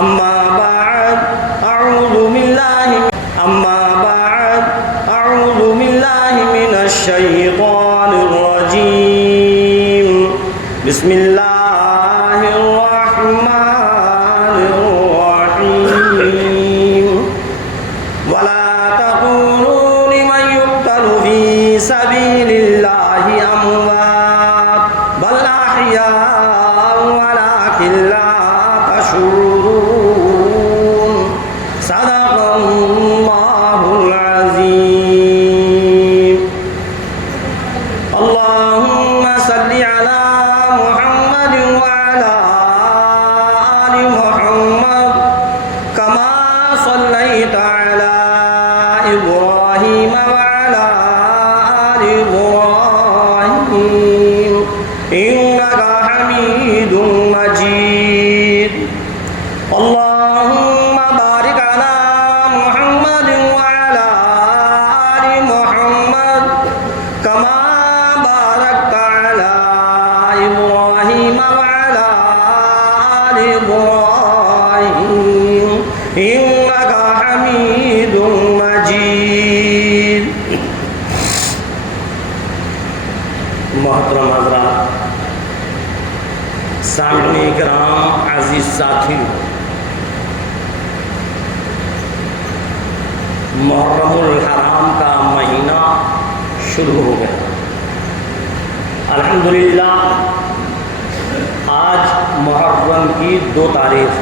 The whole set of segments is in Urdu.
أما بعد أعوذ بالله من الشيطان الرجيم بسم الله الرحمن الرحيم ولا تقولوا لمن يقتل في سبيل الله أموات بل أحياء ولكن لا تشعرون صدق الله العظيم اللهم صل على محمد وعلى آل محمد كما صليت على إبراهيم وعلى آل إبراهيم إنك حميد مجيد اللهم بارك على محمد وعلى آل محمد كما باركت على إبراهيم وعلى آل إبراهيم إنك حميد مجيد. محترم حضرات، سامعین کرام، عزیز ساتھی، محرم الحرام کا مہینہ شروع ہو گیا. الحمدللہ آج محرم کی 2 تاریخ.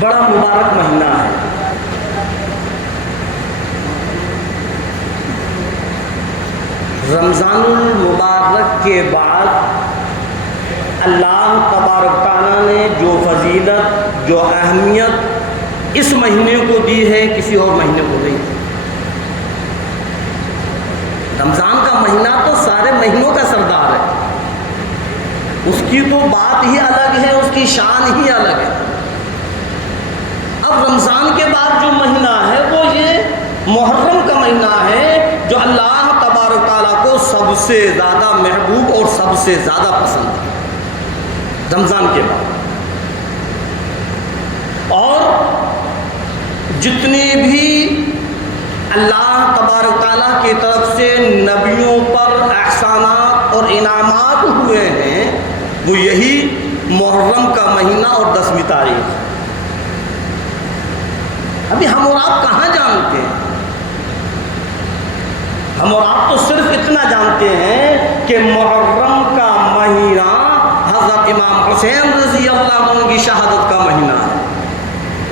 بڑا مبارک مہینہ ہے. رمضان المبارک کے بعد اللہ تبارک تعالیٰ نے جو فضیلت، جو اہمیت اس مہینے کو دی ہے کسی اور مہینے کو نہیں. رمضان کا مہینہ تو سارے مہینوں کا سردار ہے. اس کی تو بات ہی الگ ہے، اس کی شان ہی الگ ہے. اب رمضان کے بعد جو مہینہ ہے وہ یہ محرم کا مہینہ ہے جو اللہ تبارک تعالیٰ کو سب سے زیادہ محبوب اور سب سے زیادہ پسند ہے رمضان کے بعد. اور جتنی بھی اللہ تبارک تعالیٰ کی طرف سے نبیوں پر احسانات اور انعامات ہوئے ہیں وہ یہی محرم کا مہینہ اور 10ویں تاریخ. ابھی ہم اور آپ کہاں جانتے ہیں؟ ہم اور آپ تو صرف اتنا جانتے ہیں کہ محرم کا مہینہ حضرت امام حسین رضی اللہ عنہ کی شہادت کا مہینہ ہے.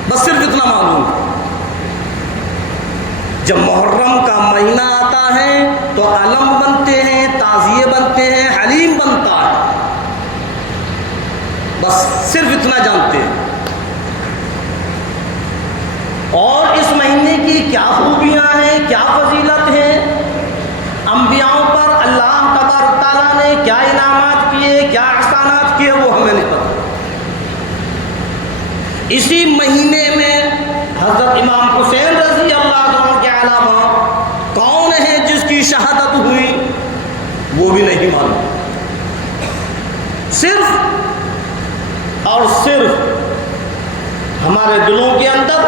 بس صرف اتنا معلوم ہے. جب محرم کا مہینہ آتا ہے تو علم بنتے ہیں، تعزیے بنتے ہیں، حلیم بنتا ہے. بس صرف اتنا جانتے ہیں. اور اس مہینے کی کیا خوبیاں ہیں، کیا فضیلت ہے، انبیاءوں پر اللہ تبارک تعالیٰ نے کیا انعامات کیے، کیا احسانات کیے، وہ ہمیں نہیں پتہ. اسی مہینے میں حضرت امام حسین رضی اللہ عنہ کے علاوہ کون ہے جس کی شہادت ہوئی وہ بھی نہیں معلوم. صرف اور صرف ہمارے دلوں کے اندر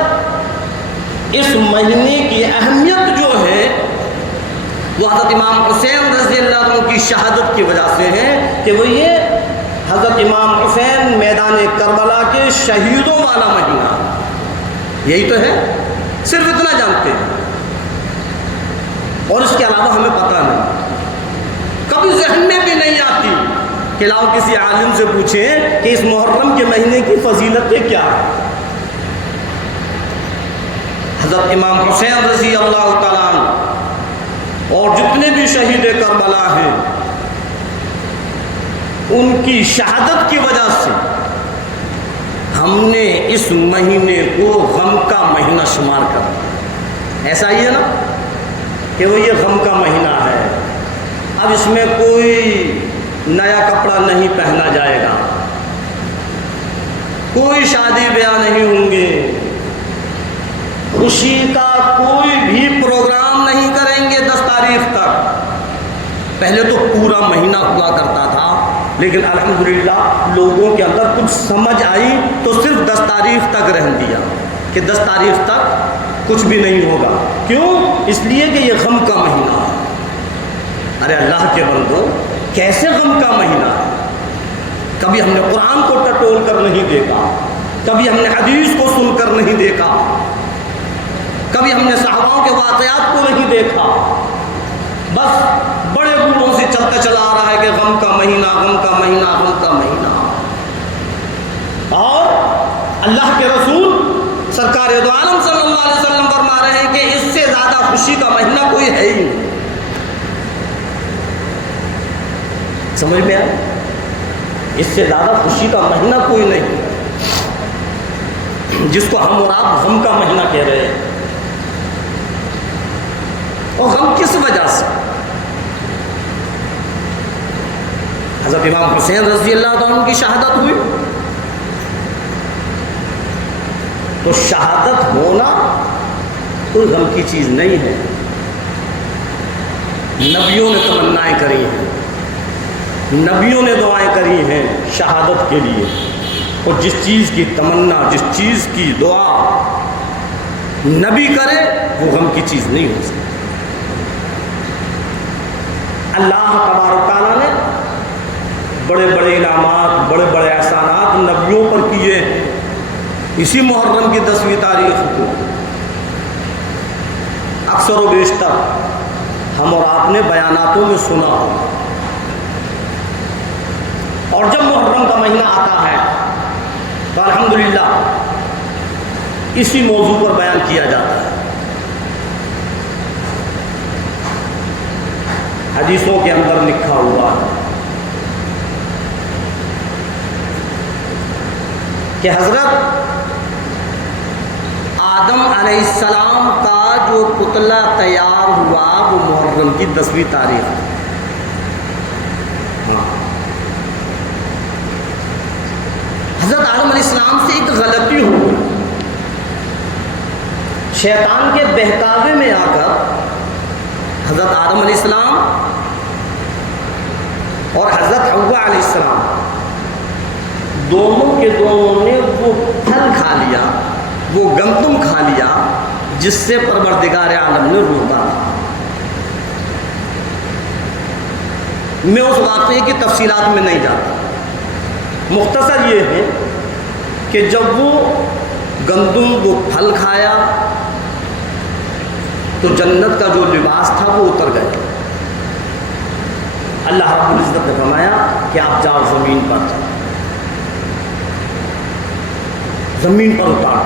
اس مہینے کی اہمیت جو ہے وہ حضرت امام حسین رضی اللہ عنہ کی شہادت کی وجہ سے ہے کہ وہ یہ حضرت امام حسین میدان کربلا کے شہیدوں والا مہینہ. یہی تو ہے، صرف اتنا جانتے ہیں اور اس کے علاوہ ہمیں پتہ نہیں. کبھی ذہن میں بھی نہیں آتی کہ لاؤ کسی عالم سے پوچھیں کہ اس محرم کے مہینے کی فضیلتیں کیا ہے. حضرت امام حسین رضی اللہ تعالیٰ عنہ اور جتنے بھی شہید کربلا ہیں ان کی شہادت کی وجہ سے ہم نے اس مہینے کو غم کا مہینہ شمار کر دیا. ایسا ہی ہے نا کہ وہ یہ غم کا مہینہ ہے. اب اس میں کوئی نیا کپڑا نہیں پہنا جائے گا، کوئی شادی بیاہ نہیں ہوں گے، خوشی کا کوئی بھی پروگرام نہیں کریں گے 10 تاریخ تک. پہلے تو پورا مہینہ ہوا کرتا تھا لیکن الحمدللہ لوگوں کے اندر کچھ سمجھ آئی تو صرف 10 تاریخ تک رہن دیا کہ 10 تاریخ تک کچھ بھی نہیں ہوگا. کیوں؟ اس لیے کہ یہ غم کا مہینہ ہے. ارے اللہ کے بندو، کیسے غم کا مہینہ ہے؟ کبھی ہم نے قرآن کو ٹٹول کر نہیں دیکھا، کبھی ہم نے حدیث کو سن کر نہیں دیکھا، کبھی ہم نے صحاباؤں کے واقعات کو نہیں دیکھا. بس بڑے بوڑھوں سے چلتا چلا آ رہا ہے کہ غم کا مہینہ، غم کا مہینہ، غم کا مہینہ. اور اللہ کے رسول سرکار دو عالم صلی اللہ علیہ وسلم فرما رہے ہیں کہ اس سے زیادہ خوشی کا مہینہ کوئی ہے ہی نہیں. سمجھ میں آیا؟ اس سے زیادہ خوشی کا مہینہ کوئی نہیں، جس کو ہم اور آپ غم کا مہینہ کہہ رہے ہیں. اور غم کس وجہ سے؟ حضرت امام حسین رضی اللہ عنہ کی شہادت ہوئی تو شہادت ہونا کوئی غم کی چیز نہیں ہے. نبیوں نے تمنائیں کری ہیں، نبیوں نے دعائیں کری ہیں شہادت کے لیے. اور جس چیز کی تمنا، جس چیز کی دعا نبی کرے وہ غم کی چیز نہیں ہو سکتی. اللہ تبارک تعالیٰ نے بڑے بڑے انعامات، بڑے بڑے احسانات نبیوں پر کیے ہیں. اسی محرم کی 10ویں تاریخ کو اکثر و بیشتر ہم اور آپ نے بیاناتوں میں سنا ہوگا. اور جب محرم کا مہینہ آتا ہے تو الحمدللہ اسی موضوع پر بیان کیا جاتا ہے. حدیثوں کے اندر لکھا ہوا ہے کہ حضرت آدم علیہ السلام کا جو پتلا تیار ہوا وہ محرم کی 10ویں تاریخ ہے. حضرت آدم علیہ السلام سے ایک غلطی ہو گئی. شیطان کے بہکاوے میں آ کر حضرت آدم علیہ السلام اور حضرت حوا علیہ السلام دونوں کے دونوں نے وہ پھل کھا لیا، وہ گندم کھا لیا جس سے پروردگار عالم نے روکا تھا. میں اس واقعے کی تفصیلات میں نہیں جاتا. مختصر یہ ہے کہ جب وہ گندم وہ پھل کھایا تو جنت کا جو لباس تھا وہ اتر گیا. اللہ رب العزت نے فرمایا کہ آپ جاؤ زمین پر جاؤ، زمین پر اتار.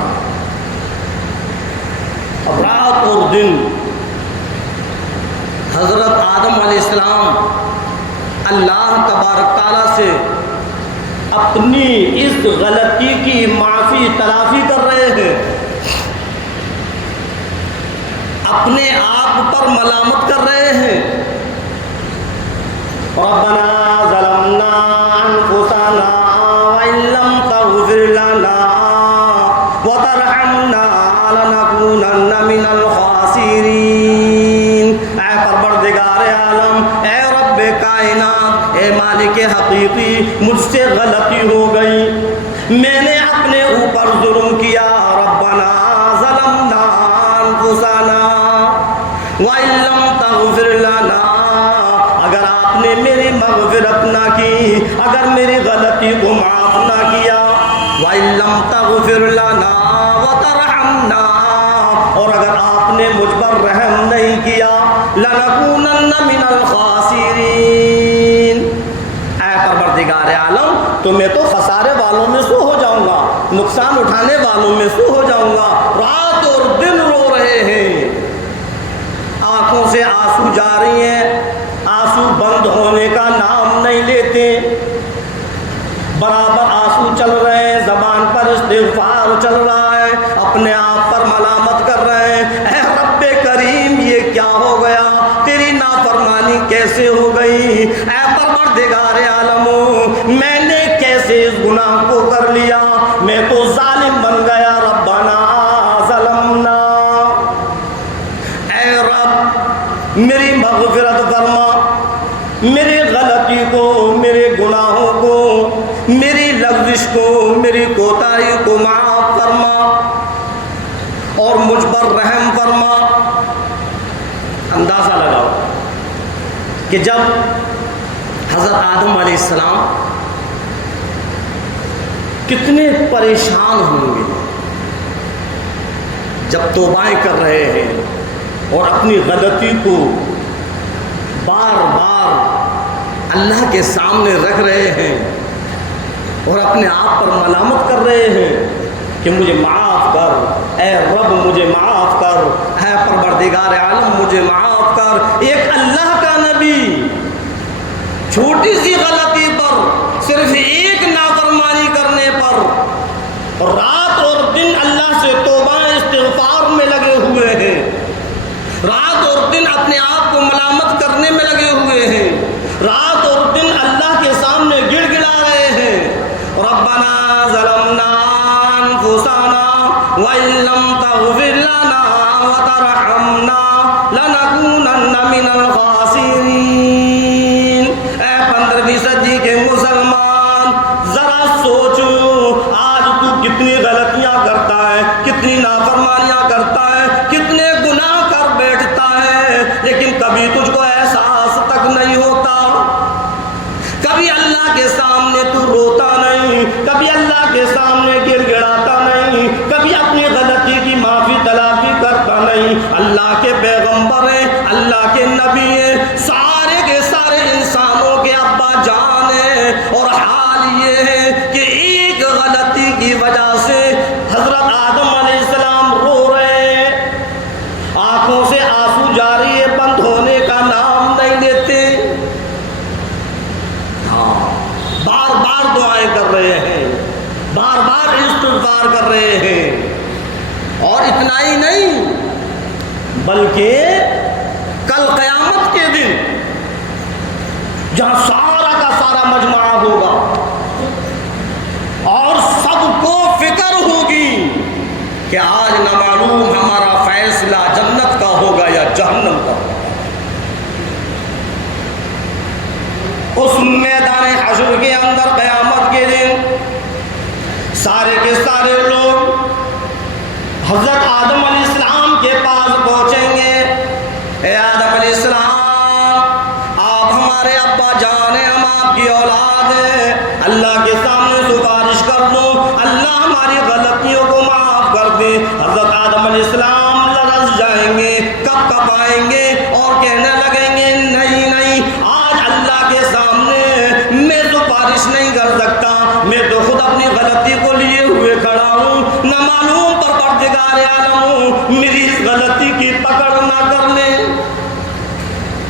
اب رات اور دن حضرت آدم علیہ السلام اللہ تبارک تعالیٰ سے اپنی اس غلطی کی معافی تلافی کر رہے ہیں، اپنے آپ پر ملامت کر رہے ہیں. ربنا ظلمنا انفسنا وان لم تغفر لنا وترحمنا لنكونن من الخاسرین. اے پروردگار عالم، اے رب کائنات، اے مالک حقیقی، مجھ سے غلطی ہو گئی، میں نے اپنے اوپر ظلم کیا. ربنا ظلمنا انفسنا وان لم تغفر لنا، اگر آپ نے میری مغفرت نہ کی، اگر میری غلطی کو معاف نہ کیا، وان لم تغفر لنا وترحمنا، اور اگر آپ نے مجھ پر رحم نہیں کیا، لنکونن من الخاسرین. اے پروردگار عالم، تو میں تو خسارے والوں میں سے ہو جاؤں گا، نقصان اٹھانے والوں میں سے ہو جاؤں گا. رات اور دن رو رہے ہیں، آنکھوں سے آنسو جا رہی ہیں، آنسو بند ہونے کا نام نہیں لیتے، برابر آنسو چل رہے ہیں، زبان پر استغفار چل رہا ہے، اپنے آپ پر ملامت کر رہے ہیں. اے رب کریم، یہ کیا ہو گیا؟ تیری نافرمانی کیسے ہو گئی؟ اے پروردگار عالم، میں نے کیسے اس گناہ کو کر لیا؟ میں تو ظالم بن گیا. ربنا ظلمنا، اے رب میری مغفرت فرما، میری غلطی کو، میرے گناہوں کو، میری کوتاہی کو معاف فرما اور مجھ پر رحم فرما۔ اندازہ لگاؤ کہ جب حضرت آدم علیہ السلام کتنے پریشان ہوں گے جب توبائیں کر رہے ہیں اور اپنی غلطی کو بار بار اللہ کے سامنے رکھ رہے ہیں اور اپنے آپ پر ملامت کر رہے ہیں کہ مجھے معاف کر، اے رب مجھے معاف کر، اے پروردگار عالم مجھے معاف کر۔ ایک اللہ کا نبی چھوٹی سی غلطی پر، صرف ایک نافرمانی کرنے پر رات اور دن اللہ سے توبہ استغفار میں لگے ہوئے ہیں، رات اور دن اپنے آپ کو ملامت کرنے میں لگے ہوئے ہیں، رات اور دن اللہ کے سامنے گڑ گڑا رہے ہیں، ربنا ظلمنا انفسنا وان لم تغفر لنا وترحمنا لنکونن من الخاسرین۔ اے 15ویں صدی کے مسلمان، ذرا سوچو آج تو کتنی غلطیاں کرتا ہے، کتنی نافرمانیاں کرتا ہے، کتنے گناہ کر بیٹھتا ہے، لیکن کبھی تجھ کو احساس تک نہیں ہوتا، کبھی اللہ کے سامنے تو روتا نہیں، کبھی اللہ کے سامنے گر گڑاتا نہیں، کبھی اپنی غلطی کی معافی تلافی کرتا نہیں۔ اللہ کے پیغمبر ہیں، اللہ کے نبی ہیں، سارے کے سارے انسانوں کے ابا جان ہیں، اور حال یہ ہے کہ ایک غلطی کی وجہ سے حضرت آدم علیہ السلام رو رہے ہیں، آنکھوں سے آنسو جاری ہے، بند ہونے کا نام نہیں لیتے، بار بار دعائیں کر رہے ہیں، بار بار استغفار کر رہے ہیں، اور اتنا ہی نہیں بلکہ کل قیامت کے دن جہاں سارا کا سارا مجمع ہوگا اور سب کو فکر ہوگی کہ آج نہ معلوم ہمارا فیصلہ جنت کا ہوگا یا جہنم کا ہوگا، اس میدان حشر کے اندر قیامت کے دن سارے کے سارے لوگ حضرت آدم علیہ السلام کے پاس پہنچیں گے۔ اے آدم علیہ السلام، آپ ہمارے ابا جان ہیں، ہم آپ کی اولاد ہیں، اللہ کے سامنے سفارش کر دو، اللہ ہماری غلطیوں کو معاف کر دے۔ حضرت آدم علیہ السلام لرز جائیں گے، کپ کپ آئیں گے اور کہنے لگیں گے نہیں نہیں، آج اللہ کے سامنے میں سفارش نہیں کر سکتا، میں تو خود اپنی غلطی کو لیے ہوئے کھڑا ہوں، نہ معلوم پروردگار عالم میری اس غلطی کی پکڑ نہ کر لے۔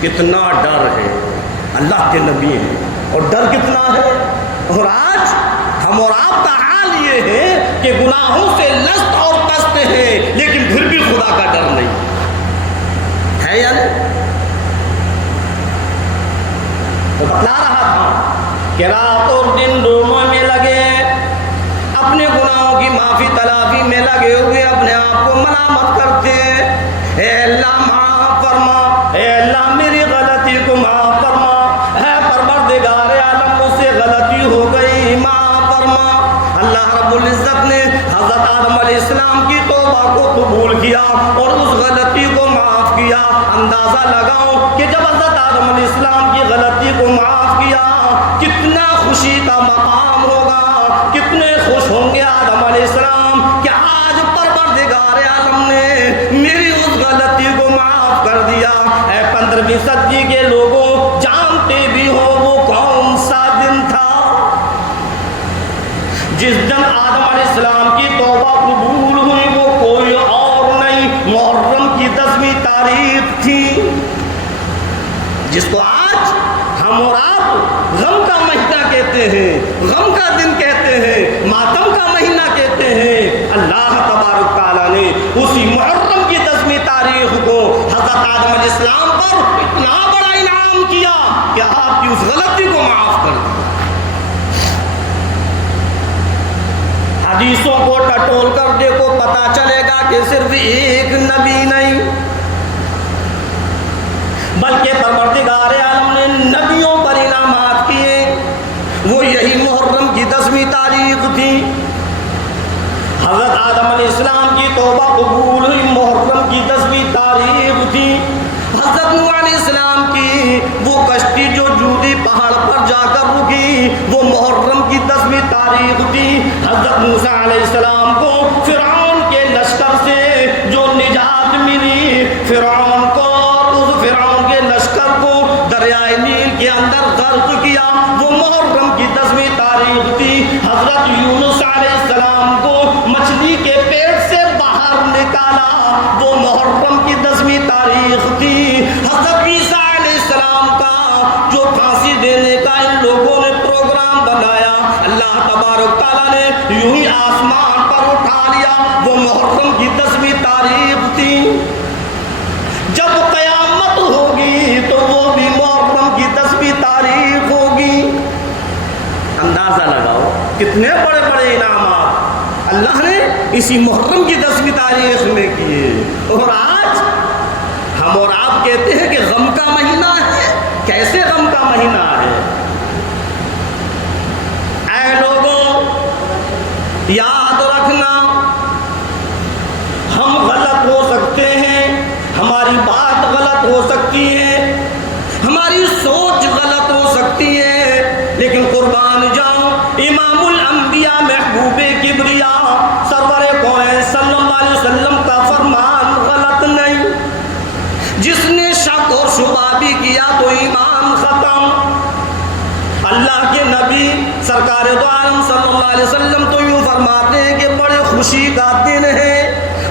کتنا ڈر ہے، اللہ کے نبی ہیں اور ڈر کتنا ہے، اور آج ہم اور آپ کا حال یہ ہے کہ گناہوں سے لست اور پست ہیں، لیکن پھر بھی خدا کا ڈر نہیں ہے، یا نہیں؟ وہ بتلا رہا تھا کہ رات اور دن دونوں میں لگے، اپنے گناہوں کی معافی تلافی میں لگے ہوئے، اپنے آپ کو ملامت کرتے ہیں، اے اللہ معاف فرما، اے اللہ میری غلطی کو معاف فرما، اے پروردگار عالم مجھ سے غلطی ہو گئی معاف فرما۔ اللہ رب العزت نے حضرت آدم علیہ السلام کی توبہ کو قبول کیا اور اس غلطی کو معاف کیا۔ اندازہ لگاؤ کہ جب حضرت آدم علیہ السلام کی غلطی کو معاف کیا کتنا خوشی کا مقام ہوگا، کتنے خوش ہوں گے آدم علیہ السلام کہ آج پروردگار عالم نے میری اس غلطی کو معاف کر دیا۔ اے 15ویں صدی کے لوگوں، جانتے بھی ہو وہ کون سا دن تھا جس دن آدم علیہ السلام کی توبہ قبول ہوئی؟ وہ کوئی اور نہیں، محرم کی 10ویں تاریخ تھی، جس کو آج ہم اور آپ غم کا مہینہ کہتے ہیں، غم کا دن کہتے ہیں، ماتم کا مہینہ کہتے ہیں۔ اللہ تبارک تعالیٰ نے اسی محرم کی 10ویں تاریخ کو حضرت آدم علیہ السلام پر اتنا بڑا انعام کیا کہ آپ کی اس غلطی کو معاف کر دیا۔ حدیثوں کو ٹٹول کر دیکھو، پتا چلے گا کہ صرف ایک نبی نہیں بلکہ پروردگار عالم نے نبیوں پر انعامات کیے، وہ یہی محرم کی 10ویں تاریخ تھی. حضرت آدم علیہ السلام کی توبہ قبول ہوئی محرم کی 10ویں تاریخ تھی. حضرت نوح علیہ السلام کی وہ کشتی جو جودی پہاڑ پر جا کر رکی وہ محرم کی 10ویں تاریخ تھی. حضرت موسیٰ علیہ السلام کو فرعون کے لشکر سے جو نجات ملی، فرعون کو اور اس فرعون کے لشکر کو دریائے نیل کے اندر غرق کیا، وہ محرم کی 10ویں تاریخ تھی. حضرت یونس علیہ السلام کو مچھلی کے پیٹ سے باہر نکالا، وہ محرم کی 10ویں تاریخ تھی. حضرت عیسیٰ علیہ السلام کا جو پھانسی دینے کا ان لوگوں نے پروگرام بنایا، اللہ تبارک تعالیٰ نے یوں ہی آسمان پر اٹھا لیا، وہ محرم کی 10ویں تاریخ تھی. جب قیامت ہوگی تو وہ بھی محرم کی 10ویں تاریخ ہوگی. اندازہ لگاؤ کتنے بڑے بڑے انعامات اللہ نے اسی محرم کی 10ویں تاریخ میں کیے. اور آج ہم اور آپ کہتے ہیں کہ غم کا مہینہ ہے. کیسے غم کا مہینہ ہے؟ اے لوگوں، یاد رکھنا، ہم غلط ہو سکتے ہیں، ہماری بات غلط ہو سکتی ہے، ہماری سوچ غلط ہو سکتی ہے، لیکن قربان جاؤں امام الانبیاء محبوب کبریا سرور کونین صلی اللہ علیہ وسلم کا فرمان غلط نہیں. جس نے شک اور شبہ بھی کیا تو ایمان ختم. اللہ کے نبی سرکار دو عالم صلی اللہ علیہ وسلم تو یوں فرماتے ہیں کہ بڑے خوشی کا دن ہے.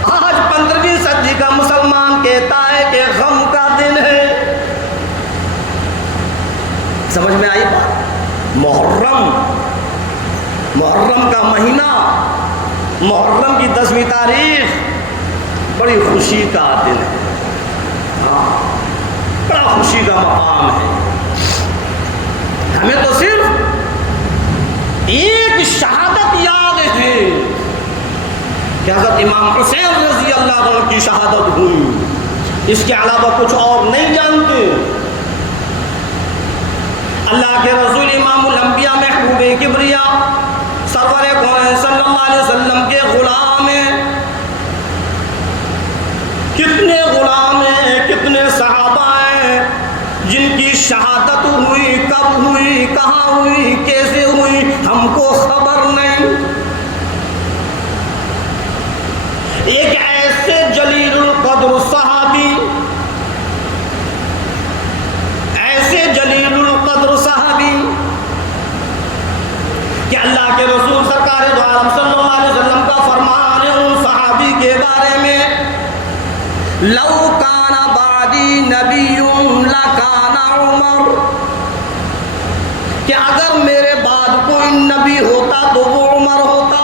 آج 15ویں صدی کا مسلمان کہتا ہے کہ غم کا دن ہے. سمجھ میں آئی بات؟ محرم کا مہینہ، محرم کی 10ویں تاریخ بڑی خوشی کا دن ہے. بڑا خوشی کا مقام ہے. ہمیں تو صرف ایک شہادت یاد ہے کہ حضرت امام حسین رضی اللہ عنہ کی شہادت ہوئی. اس کے علاوہ کچھ اور نہیں جانتے. اللہ کے رسول امام الانبیاء محبوب کبریا سرور کونین صلی اللہ علیہ وسلم کے غلام ہیں. کتنے غلام ہیں، کتنے صحابہ ہیں جن کی شہادت ہوئی، کب ہوئی، کہاں ہوئی، کیسے ہوئی، ہم کو خبر نہیں. ایک ایسے جلیل القدر صحابی، ایسے جلیل القدر صحابی کہ اللہ کے رسول سرکار دو عالم صلی اللہ علیہ وسلم کا فرمان ہے ان صحابی کے بارے میں، لو کان بعدی نبی لکان عمر، کہ اگر میرے بعد کوئی نبی ہوتا تو وہ عمر ہوتا.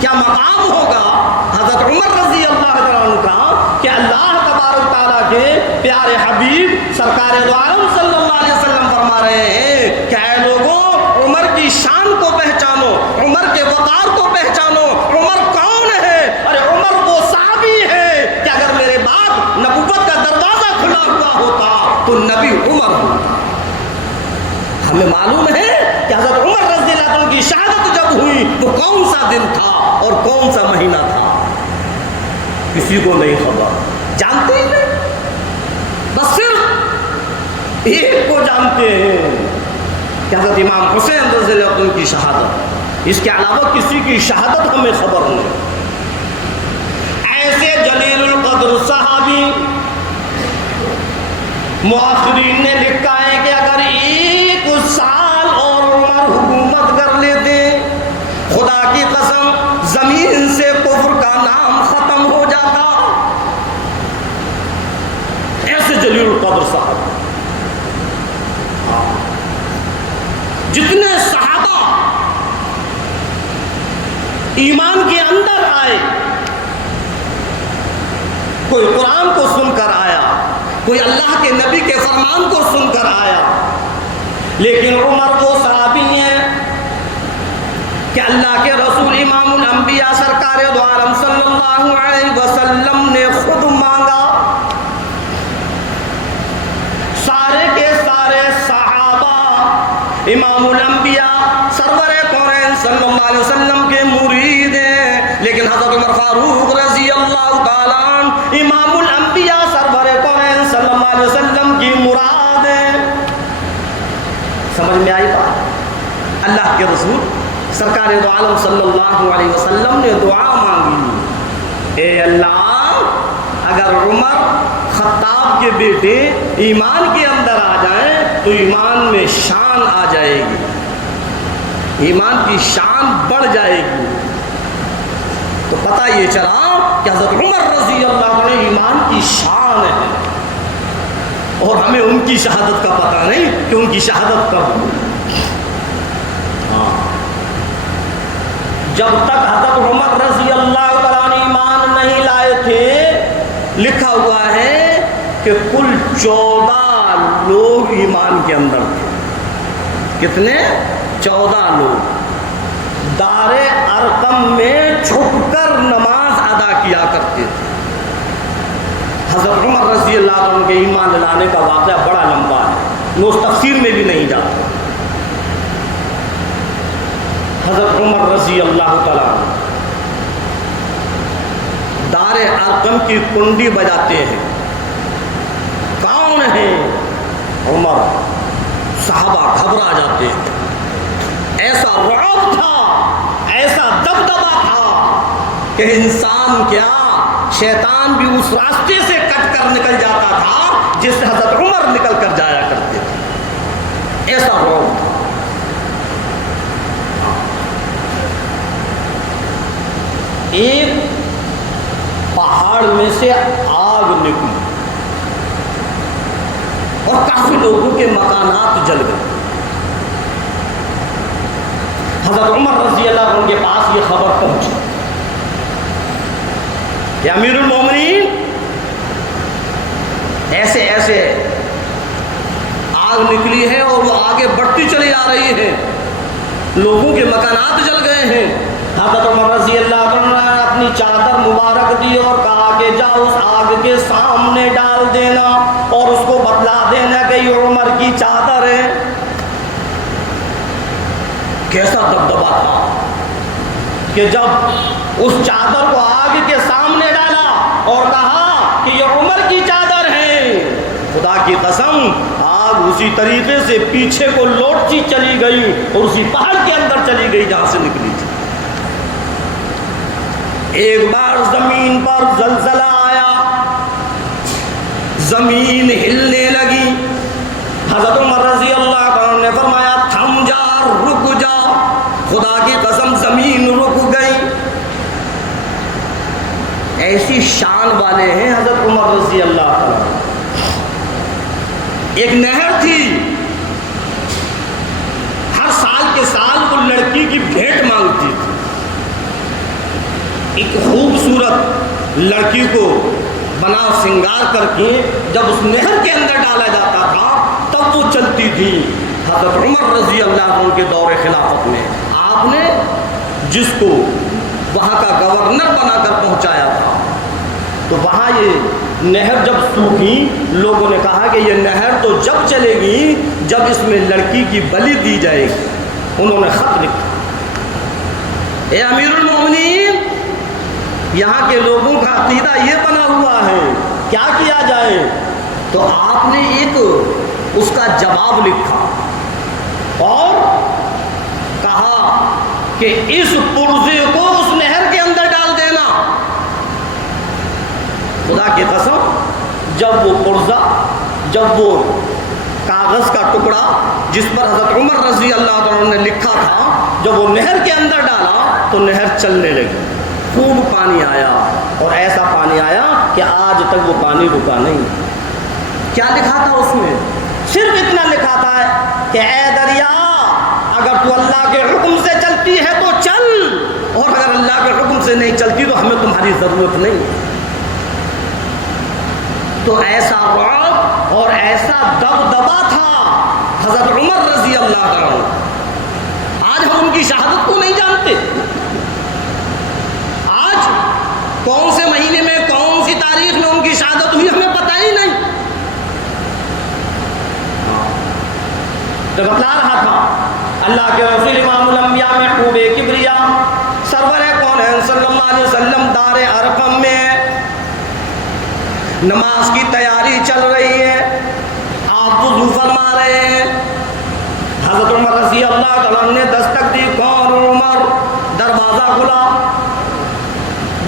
کیا مقام ہوگا حضرت عمر رضی اللہ عنہ کا کہ اللہ تبارک تعالیٰ کے پیارے حبیب سرکار دو عالم صلی اللہ علیہ وسلم فرما رہے ہیں کہ اے لوگوں، عمر کی شان کو پہچانو، عمر کے وقار کو پہچانو. عمر کون ہے؟ ارے عمر وہ صحابی ہے کہ اگر میرے بعد نبوت کا دروازہ کھلا ہوا ہوتا تو نبی عمر ہوتا. ہمیں معلوم ہے کہ حضرت عمر رضی اللہ عنہ کی شہادت جب ہوئی وہ کون سا دن تھا اور کون سا مہینہ تھا، کسی کو نہیں خبر. جانتے ہی نہیں، بس صرف ایک کو جانتے ہیں کہ حضرت امام حسین رضی اللہ عنہ کی شہادت. اس کے علاوہ کسی کی شہادت ہمیں خبر نہیں. ایسے جلیل القدر صحابی مؤخرین نے لکھا ہے کہ اگر ایک سال اور عمر حکومت کر لیتے، خدا کی قسم زمین سے کفر کا نام ختم ہو جاتا. ایسے جلیل القدر صحابہ، جتنے صحابہ ایمان کے اندر آئے، کوئی قرآن کو سن کر آیا، کوئی اللہ کے نبی کے فرمان کو سن کر آیا، لیکن عمر وہ صحابی ہیں کہ اللہ کے رسول امام الانبیاء سرکار دو عالم صلی اللہ علیہ وسلم نے خود مانگا. سارے کے سارے صحابہ امام الانبیاء سرور کونین صلی اللہ علیہ وسلم کے مرید ہیں، لیکن حضرت عمر فاروق رضی اللہ تعالیٰ عنہ امام الانبیاء سرور کونین صلی اللہ علیہ وسلم کی مراد ہیں۔ سمجھ میں آئی بات؟ اللہ کے رسول سرکار دو عالم صلی اللہ علیہ وسلم نے دعا مانگی، اے اللہ اگر عمر خطاب کے بیٹے ایمان کے اندر آ جائیں تو ایمان میں شان آ جائے گی، ایمان کی شان بڑھ جائے گی۔ تو پتہ یہ چلا کہ حضرت عمر رضی اللہ عنہ ایمان کی شان ہے، اور ہمیں ان کی شہادت کا پتہ نہیں کہ ان کی شہادت کب ہوئی۔ جب تک حضرت عمر رضی اللہ تعالیٰ عنہ ایمان نہیں لائے تھے، لکھا ہوا ہے کہ کل 14 لوگ ایمان کے اندر تھے۔ کتنے؟ 14 لوگ دار ارقم میں چھپ کر نماز ادا کیا کرتے تھے۔ حضرت عمر رضی اللہ عنہ کے ایمان لانے کا واقعہ بڑا لمبا ہے، میں اس تفسیر میں بھی نہیں جاتا۔ حضرت عمر رضی اللہ تعالیٰ دار ارقم کی کنڈی بجاتے ہیں۔ کون ہے؟ عمر۔ صحابہ گھبرا جاتے ہیں۔ ایسا رعب تھا، ایسا دبدبا تھا کہ انسان کیا شیطان بھی اس راستے سے کٹ کر نکل جاتا تھا جس سے حضرت عمر نکل کر جایا کرتے تھے۔ ایسا رعب تھا۔ ایک پہاڑ میں سے آگ نکلی اور کافی لوگوں کے مکانات جل گئے۔ حضرت عمر رضی اللہ عنہ کے پاس یہ خبر پہنچی کہ امیر المومنین ایسے ایسے آگ نکلی ہے اور وہ آگے بڑھتی چلی آ رہی ہے، لوگوں کے مکانات جل گئے ہیں۔ حضرت عمر رضی اللہ عنہ نے اپنی چادر مبارک دی اور کہا کہ جاؤ اس آگ کے سامنے ڈال دینا اور اس کو بتلا دینا کہ یہ عمر کی چادر ہے۔ کیسا دبدبا تھا کہ جب اس چادر کو آگ کے سامنے ڈالا اور کہا کہ یہ عمر کی چادر ہے، خدا کی قسم آگ اسی طریقے سے پیچھے کو لوٹتی چلی گئی اور اسی پہاڑ کے اندر چلی گئی جہاں سے نکلی تھی۔ ایک بار زمین پر زلزلہ آیا، زمین ہلنے لگی۔ حضرت عمر رضی اللہ عنہ نے فرمایا تھم جا، رک جا۔ خدا کی قسم زمین رک گئی۔ ایسی شان والے ہیں حضرت عمر رضی اللہ عنہ۔ ایک نہر تھی، ہر سال کے سال وہ لڑکی کی بھیٹ مانگتی تھی۔ ایک خوبصورت لڑکی کو بنا سنگار کر کے جب اس نہر کے اندر ڈالا جاتا تھا تب وہ چلتی تھی۔ حضرت عمر رضی اللہ عنہ کے دور خلافت میں آپ نے جس کو وہاں کا گورنر بنا کر پہنچایا تھا، تو وہاں یہ نہر جب سوکھی، لوگوں نے کہا کہ یہ نہر تو جب چلے گی جب اس میں لڑکی کی بلی دی جائے گی۔ انہوں نے خط لکھا، اے امیر المومنین، یہاں کے لوگوں کا عقیدہ یہ بنا ہوا ہے، کیا کیا جائے؟ تو آپ نے ایک اس کا جواب لکھا اور کہا کہ اس پرزے کو اس نہر کے اندر ڈال دینا۔ خدا کی قسم جب وہ پرزہ، جب وہ کاغذ کا ٹکڑا جس پر حضرت عمر رضی اللہ عنہ نے لکھا تھا، جب وہ نہر کے اندر ڈالا تو نہر چلنے لگی، خوب پانی آیا، اور ایسا پانی آیا کہ آج تک وہ پانی رکا نہیں۔ کیا لکھا تھا اس میں؟ صرف اتنا لکھا تھا کہ اے دریا، اگر تو اللہ کے حکم سے چلتی ہے تو چل، اور اگر اللہ کے حکم سے نہیں چلتی تو ہمیں تمہاری ضرورت نہیں۔ تو ایسا رعب اور ایسا دبدبا تھا حضرت عمر رضی اللہ عنہ۔ آج ہم ان کی شہادت کو نہیں جانتے۔ آج کون سے مہینے میں کون سی تاریخ میں ان کی شہادت ہوئی ہمیں پتہ ہی نہیں۔ تو بتلا رہا تھا اللہ کے رسول امام الانبیاء محبوب کبریا سرور کونین صلی اللہ علیہ وسلم دار ارقم میں نماز کی تیاری چل رہی ہے، آپ وضو فرما رہے ہیں، حضرت عمر رضی اللہ تعالیٰ نے دستک دی، کون عمر؟ دروازہ کھلا،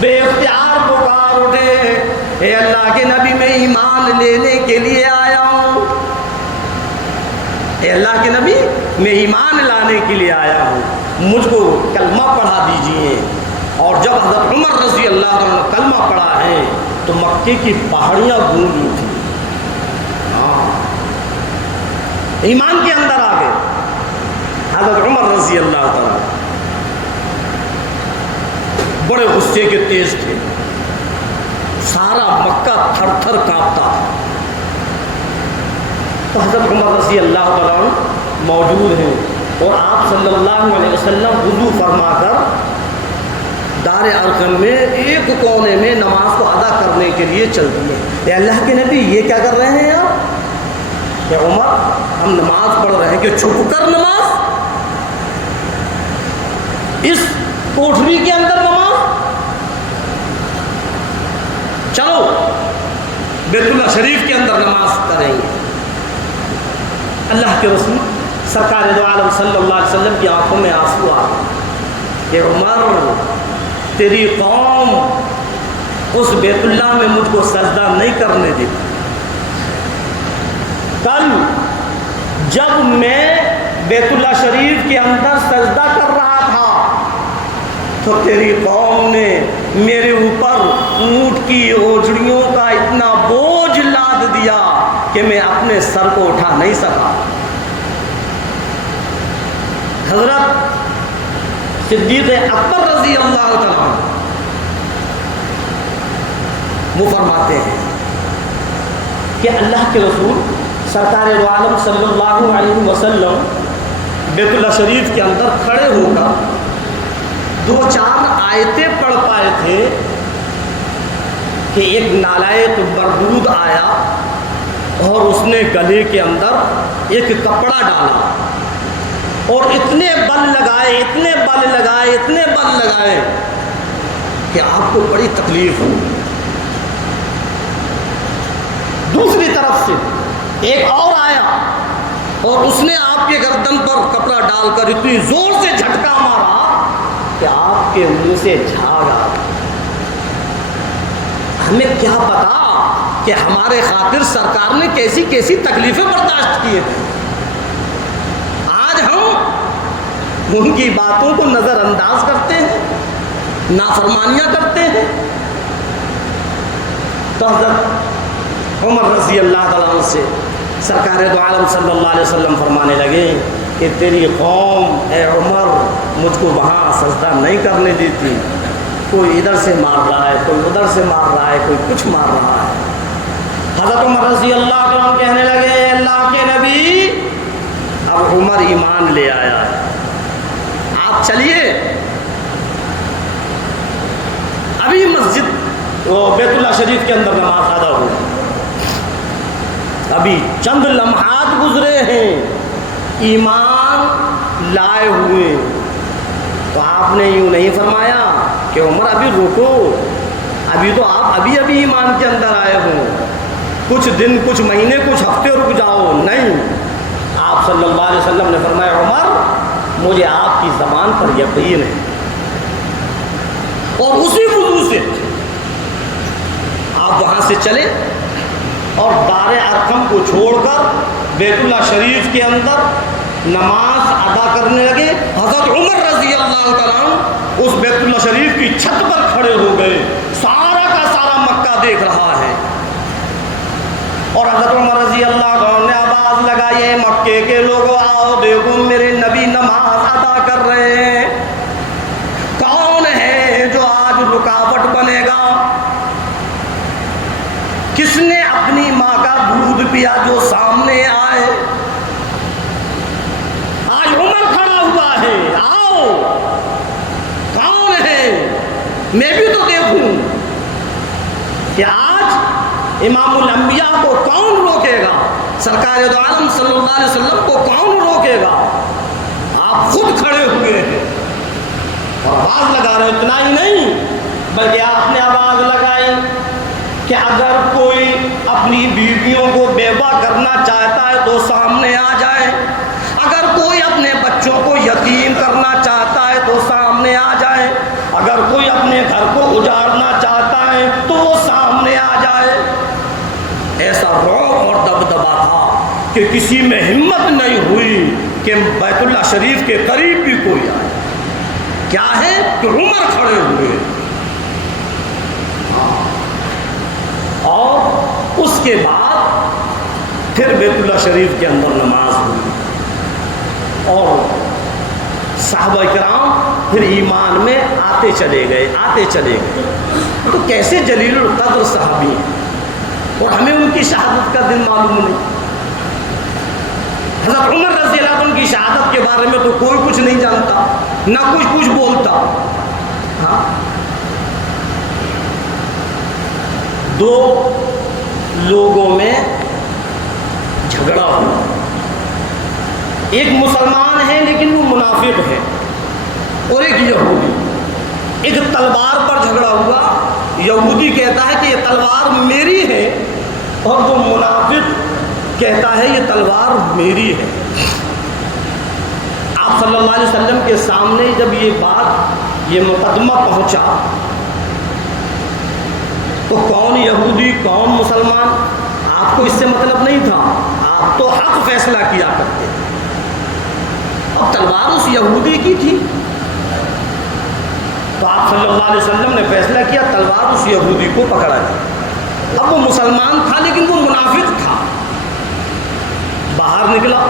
بے اختیار پکار اٹھے، اے اللہ کے نبی میں ایمان لینے کے لیے آیا ہوں، اے اللہ کے نبی میں ایمان لانے کے لیے آیا ہوں، مجھ کو کلمہ پڑھا دیجئے۔ اور جب حضرت عمر رضی اللہ عنہ نے کلمہ پڑھا ہے تو مکے کی پہاڑیاں گونج اٹھی، ایمان کے اندر آ گئے حضرت عمر رضی اللہ تعالیٰ، بڑے غصے کے تیز تھے، سارا مکہ تھر تھر کانپتا تھا۔ تو حضرت عمر رضی اللہ تعالیٰ موجود ہیں اور آپ صلی اللہ علیہ وسلم وضو فرما کر دار ارقم میں ایک کونے میں نماز کو ادا کرنے کے لیے چل دیے۔ اے اللہ کے نبی یہ کیا کر رہے ہیں آپ؟ کہ عمر ہم نماز پڑھ رہے ہیں، کہ چھپ کر نماز، اس کوٹھری کے اندر نماز، چلو بیت اللہ شریف کے اندر نماز کریں گے۔ اللہ کے رسول سرکار دو عالم صلی اللہ علیہ وسلم کی آنکھوں میں آنسو آ گئے کہ عمر تیری قوم اس بیت اللہ میں مجھ کو سجدہ نہیں کرنے دیتی، کل جب میں بیت اللہ شریف کے اندر سجدہ کر رہا تھا تو تیری قوم نے میرے اوپر اونٹ کی اوجڑیوں کا اتنا بوجھ لاد دیا کہ میں اپنے سر کو اٹھا نہیں سکا۔ حضرت صدیق اکبر رضی اللہ تعالیٰ وہ فرماتے ہیں کہ اللہ کے رسول سرکار دو عالم صلی اللہ علیہ وسلم بیت اللہ شریف کے اندر کھڑے ہو کر دو چار آیتیں پڑھ پائے تھے کہ ایک نالائق مردود آیا اور اس نے گلے کے اندر ایک کپڑا ڈالا اور اتنے بل لگائے اتنے بل لگائے اتنے بل لگائے کہ آپ کو بڑی تکلیف ہو۔ دوسری طرف سے ایک اور آیا اور اس نے آپ کے گردن پر کپڑا ڈال کر اتنی زور سے جھٹکا مارا کہ آپ کے منہ سے جھاگ آ گئی۔ ہمیں کیا پتا کہ ہمارے خاطر سرکار نے کیسی کیسی تکلیفیں برداشت کی ہیں۔ آج ہم ان کی باتوں کو نظر انداز کرتے ہیں، نافرمانیاں کرتے ہیں۔ تو حضرت عمر رضی اللہ تعالیٰ عنہ سے سرکار دو عالم صلی اللہ علیہ وسلم فرمانے لگے کہ تیری قوم اے عمر مجھ کو وہاں سجدہ نہیں کرنے دیتی، کوئی ادھر سے مار رہا ہے، کوئی ادھر سے مار رہا ہے، کوئی کچھ مار رہا ہے۔ حضرت عمر رضی اللہ عنہ کہنے لگے اے اللہ کے نبی اب عمر ایمان لے آیا ہے، آپ چلیے ابھی مسجد بیت اللہ شریف کے اندر نماز ادا ہو، ابھی چند لمحات گزرے ہیں، ایمان لائے ہوئے۔ تو آپ نے یوں نہیں فرمایا کہ عمر ابھی رکو، ابھی تو آپ ابھی ایمان کے اندر آئے ہوں، کچھ دن کچھ مہینے کچھ ہفتے رک جاؤ، نہیں۔ آپ صلی اللہ علیہ وسلم نے فرمایا عمر مجھے آپ کی زبان پر یقین ہے، اور اسی وضو سے آپ وہاں سے چلے اور دار ارقم کو چھوڑ کر بیت اللہ شریف کے اندر نماز ادا کرنے لگے۔ حضرت عمر رضی اللہ تعالیٰ اس بیت اللہ شریف کی چھت پر کھڑے ہو گئے، سارا کا سارا مکہ دیکھ رہا ہے، اور حضرت عمر رضی اللہ عنہ نے آواز لگائی ہے مکے کے لوگوں آؤ دیکھو میرے نبی نماز ادا کر رہے ہیں، کون ہے جو آج رکاوٹ بنے گا؟ کس نے اپنی ماں کا دودھ پیا جو سامنے آئے؟ آج عمر کھڑا ہوا ہے، آؤ کون ہے؟ میں بھی تو دیکھوں کہ آج امام الانبیاء کو کون روکے گا، سرکار دو عالم صلی اللہ علیہ وسلم کو کون روکے گا؟ آپ کرتا رہے، اتنا ہی نہیں بلکہ آپ نے آواز لگائی کہ اگر کوئی اپنی بیویوں کو بیوہ کرنا چاہتا ہے تو سامنے آ جائے، اگر کوئی اپنے بچوں کو یتیم کرنا چاہتا ہے تو سامنے آ جائے، اگر کوئی اپنے گھر کو اجاڑنا چاہتا ہے تو وہ سامنے آ جائے۔ ایسا رعب اور دبدبا تھا کہ کسی میں ہمت نہیں ہوئی کہ بیت اللہ شریف کے قریب بھی کوئی آئے۔ کیا ہے کہ عمر کھڑے ہوئے، اور اس کے بعد پھر بیت اللہ شریف کے اندر نماز ہوئی، اور صحابہ کرام پھر ایمان میں آتے چلے گئے۔ تو کیسے جلیل القدر صحابی ہیں، اور ہمیں ان کی شہادت کا دن معلوم نہیں۔ حضرت عمر رضی اللہ عنہ کی شہادت کے بارے میں تو کوئی کچھ نہیں جانتا، نہ کچھ بولتا۔ ہاں، دو لوگوں میں جھگڑا ہوا، ایک مسلمان ہے لیکن وہ منافق ہے، اور ایک یہودی۔ ایک تلوار پر جھگڑا ہوا، یہودی کہتا ہے کہ یہ تلوار میری ہے، اور وہ منافق کہتا ہے یہ تلوار میری ہے۔ آپ صلی اللہ علیہ وسلم کے سامنے جب یہ مقدمہ پہنچا تو کون یہودی کون مسلمان آپ کو اس سے مطلب نہیں تھا، آپ تو حق فیصلہ کیا کرتے تھے۔ اب تلوار اس یہودی کی تھی تو آپ صلی اللہ علیہ وسلم نے فیصلہ کیا تلوار اس یہودی کو پکڑا جائے۔ اب وہ مسلمان تھا لیکن وہ منافق تھا، باہر نکلا۔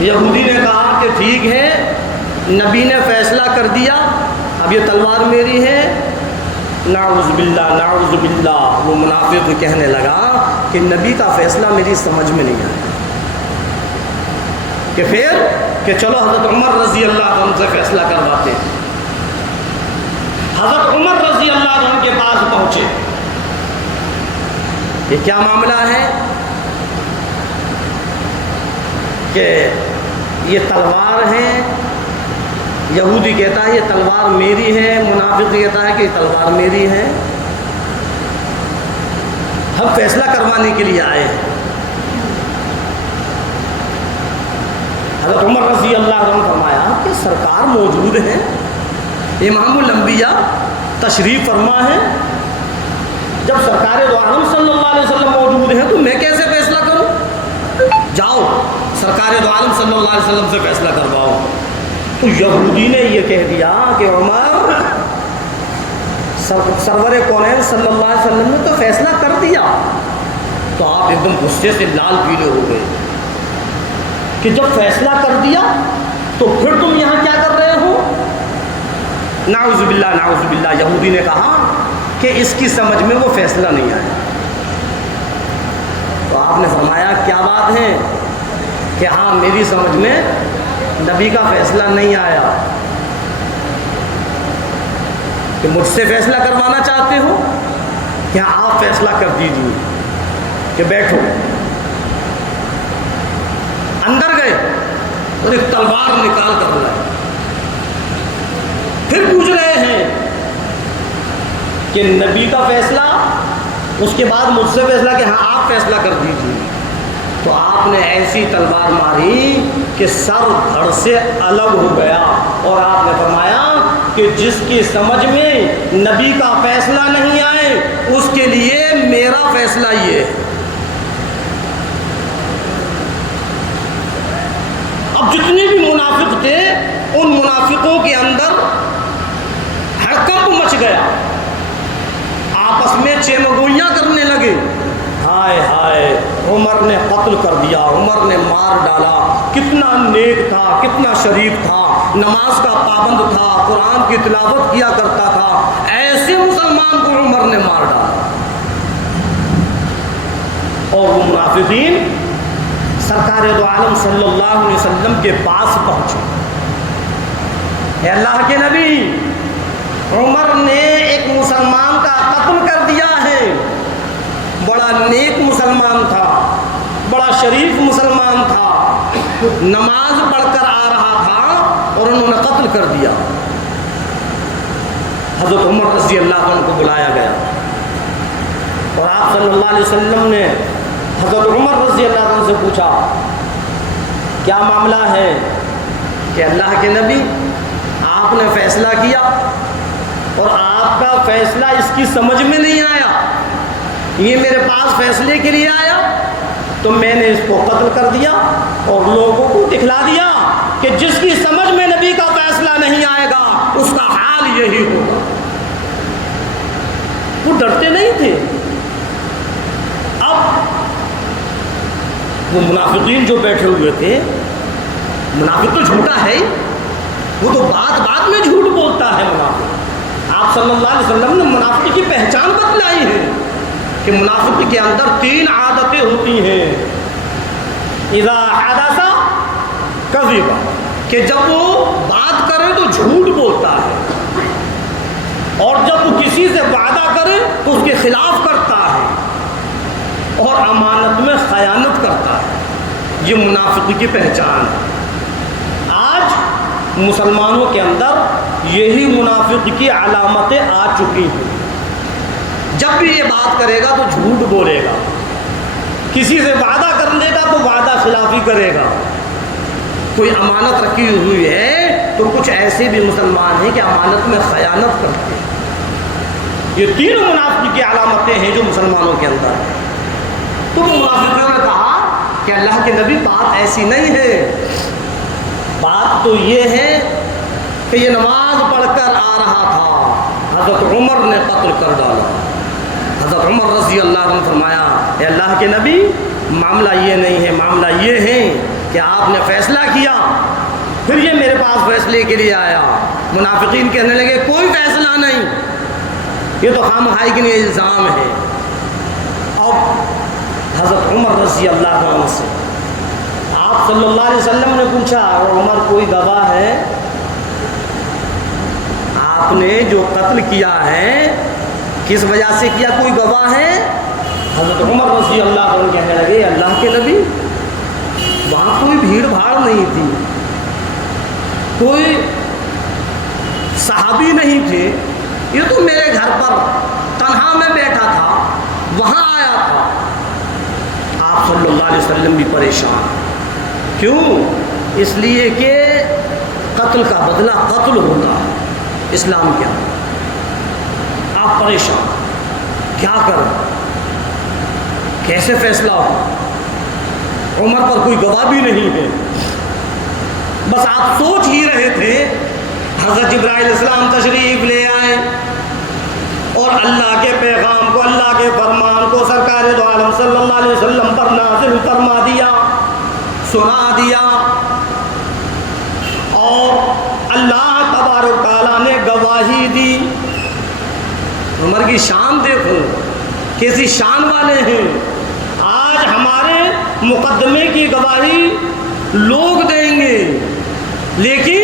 یہودی نے کہا کہ ٹھیک ہے، نبی نے فیصلہ کر دیا، اب یہ تلوار میری ہے۔ نعوذ باللہ نعوذ باللہ، وہ منافق کہنے لگا کہ نبی کا فیصلہ میری سمجھ میں نہیں آیا، کہ پھر کہ چلو حضرت عمر رضی اللہ عنہ سے فیصلہ کرواتے ہیں۔ حضرت عمر رضی اللہ عنہ کے پاس پہنچے، یہ کیا معاملہ ہے کہ یہ تلوار ہے، یہودی کہتا ہے یہ تلوار میری ہے، منافق کہتا ہے کہ یہ تلوار میری ہے، ہم فیصلہ کروانے کے لیے آئے ہیں۔ حضرت عمر رضی اللہ عنہ فرمایا کہ سرکار موجود ہیں، امام الانبیاء تشریف فرما ہے، جب سرکار دو عالم صلی اللہ علیہ وسلم موجود ہیں تو میں کیسے فیصلہ کروں؟ جاؤ سرکار دو عالم صلی اللہ علیہ وسلم سے فیصلہ کرواؤ۔ تو یہودی نے یہ کہہ دیا کہ عمر، سرور کونین صلی اللہ علیہ وسلم نے تو فیصلہ کر دیا۔ تو آپ ایک دم غصے سے لال پیلے ہو گئے کہ جب فیصلہ کر دیا تو پھر تم یہاں کیا کر رہے ہو؟ نعوذ باللہ نعوذ باللہ، یہودی نے کہا کہ اس کی سمجھ میں وہ فیصلہ نہیں آیا۔ تو آپ نے فرمایا کیا بات ہے کہ ہاں میری سمجھ میں نبی کا فیصلہ نہیں آیا، کہ مجھ سے فیصلہ کروانا چاہتے ہو، کیا آپ فیصلہ کر دیجیے کہ بیٹھو۔ اندر گئے اور ایک تلوار نکال کر لائے، پھر پوچھ رہے ہیں کہ نبی کا فیصلہ، اس کے بعد مجھ سے فیصلہ کہ ہاں آپ فیصلہ کر دیجیے۔ تو آپ نے ایسی تلوار ماری کہ سر دھڑ سے الگ ہو گیا، اور آپ نے فرمایا کہ جس کی سمجھ میں نبی کا فیصلہ نہیں آئے اس کے لیے میرا فیصلہ یہ ہے۔ اب جتنے بھی منافق تھے ان منافقوں کے اندر ہڑکمپ مچ گیا، آپس میں چیمگوئیاں کرنے لگے، ہائے ہائے عمر نے قتل کر دیا، عمر نے مار ڈالا، کتنا نیک تھا، کتنا شریف تھا، نماز کا پابند تھا، قرآن کی تلاوت کیا کرتا تھا، ایسے مسلمان کو عمر نے مار ڈالا۔ اور وہ منافقین سرکار دو عالم صلی اللہ علیہ وسلم کے پاس پہنچے، اے اللہ کے نبی، عمر نے ایک مسلمان کا قتل کر دیا ہے، بڑا نیک مسلمان تھا، بڑا شریف مسلمان تھا، نماز پڑھ کر آ رہا تھا اور انہوں نے قتل کر دیا۔ حضرت عمر رضی اللہ عنہ کو بلایا گیا اور آپ صلی اللہ علیہ وسلم نے حضرت عمر رضی اللہ عنہ سے پوچھا کیا معاملہ ہے؟ کہ اللہ کے نبی آپ نے فیصلہ کیا اور آپ کا فیصلہ اس کی سمجھ میں نہیں آیا، یہ میرے پاس فیصلے کے لیے آیا تو میں نے اس کو قتل کر دیا اور لوگوں کو دکھلا دیا کہ جس کی سمجھ میں نبی کا فیصلہ نہیں آئے گا اس کا حال یہی ہوگا۔ وہ ڈرتے نہیں تھے۔ اب وہ منافقین جو بیٹھے ہوئے تھے، منافق تو جھوٹا ہے، وہ تو بات بات میں جھوٹ بولتا ہے منافق۔ آپ صلی اللہ علیہ وسلم نے منافق کی پہچان بتلائی ہے کہ منافق کے اندر 3 عادتیں ہوتی ہیں۔ اذا حدث کذب، کہ جب وہ بات کرے تو جھوٹ بولتا ہے، اور جب وہ کسی سے وعدہ کرے تو اس کے خلاف کرتا ہے، اور امانت میں خیانت کرتا ہے۔ یہ منافق کی پہچان ہے۔ آج مسلمانوں کے اندر یہی منافق کی علامتیں آ چکی ہیں۔ جب بھی یہ بات کرے گا تو جھوٹ بولے گا، کسی سے وعدہ کر لے گا تو وعدہ خلافی کرے گا، کوئی امانت رکھی ہوئی ہے تو کچھ ایسے بھی مسلمان ہیں کہ امانت میں خیانت کرتے ہیں۔ یہ 3 منافق کی علامتیں ہیں جو مسلمانوں کے اندر ہیں۔ تو منافقوں نے کہا کہ اللہ کے نبی بات ایسی نہیں ہے، بات تو یہ ہے کہ یہ نماز پڑھ کر آ رہا تھا، حضرت عمر نے قتل کر ڈالا۔ حضرت عمر رضی اللہ عنہ فرمایا اے اللہ کے نبی معاملہ یہ نہیں ہے، معاملہ یہ ہے کہ آپ نے فیصلہ کیا پھر یہ میرے پاس فیصلے کے لیے آیا۔ منافقین کہنے لگے کوئی فیصلہ نہیں، یہ تو خامخواہی کے لیے الزام ہے۔ اب حضرت عمر رضی اللہ عنہ سے آپ صلی اللہ علیہ وسلم نے پوچھا عمر کوئی گواہ ہے؟ آپ نے جو قتل کیا ہے کس وجہ سے کیا، کوئی گواہ ہے؟ حضرت عمر رضی اللہ عنہ کہنے لگے اللہ کے نبی وہاں کوئی بھیڑ بھاڑ نہیں تھی، کوئی صحابی نہیں تھے، یہ تو میرے گھر پر تنہا میں بیٹھا تھا، وہاں آیا تھا۔ آپ صلی اللہ علیہ وسلم بھی پریشان، کیوں؟ اس لیے کہ قتل کا بدلہ قتل ہوتا ہے اسلام کیا۔ آپ پریشان کیا کریں، کیسے فیصلہ ہو؟ عمر پر کوئی گواہ بھی نہیں ہے، بس آپ سوچ ہی رہے تھے۔ حضرت جبرائیل علیہ السلام تشریف لے آئے اور اللہ کے پیغام کو، اللہ کے فرمان کو سرکار دو عالم صلی اللہ علیہ وسلم پر نازل فرما دیا، سنا دیا، اور اللہ تبارک تعالیٰ نے گواہی دی۔ عمر کی شان دیکھو، کیسی شان والے ہیں۔ آج ہمارے مقدمے کی گواہی لوگ دیں گے، لیکن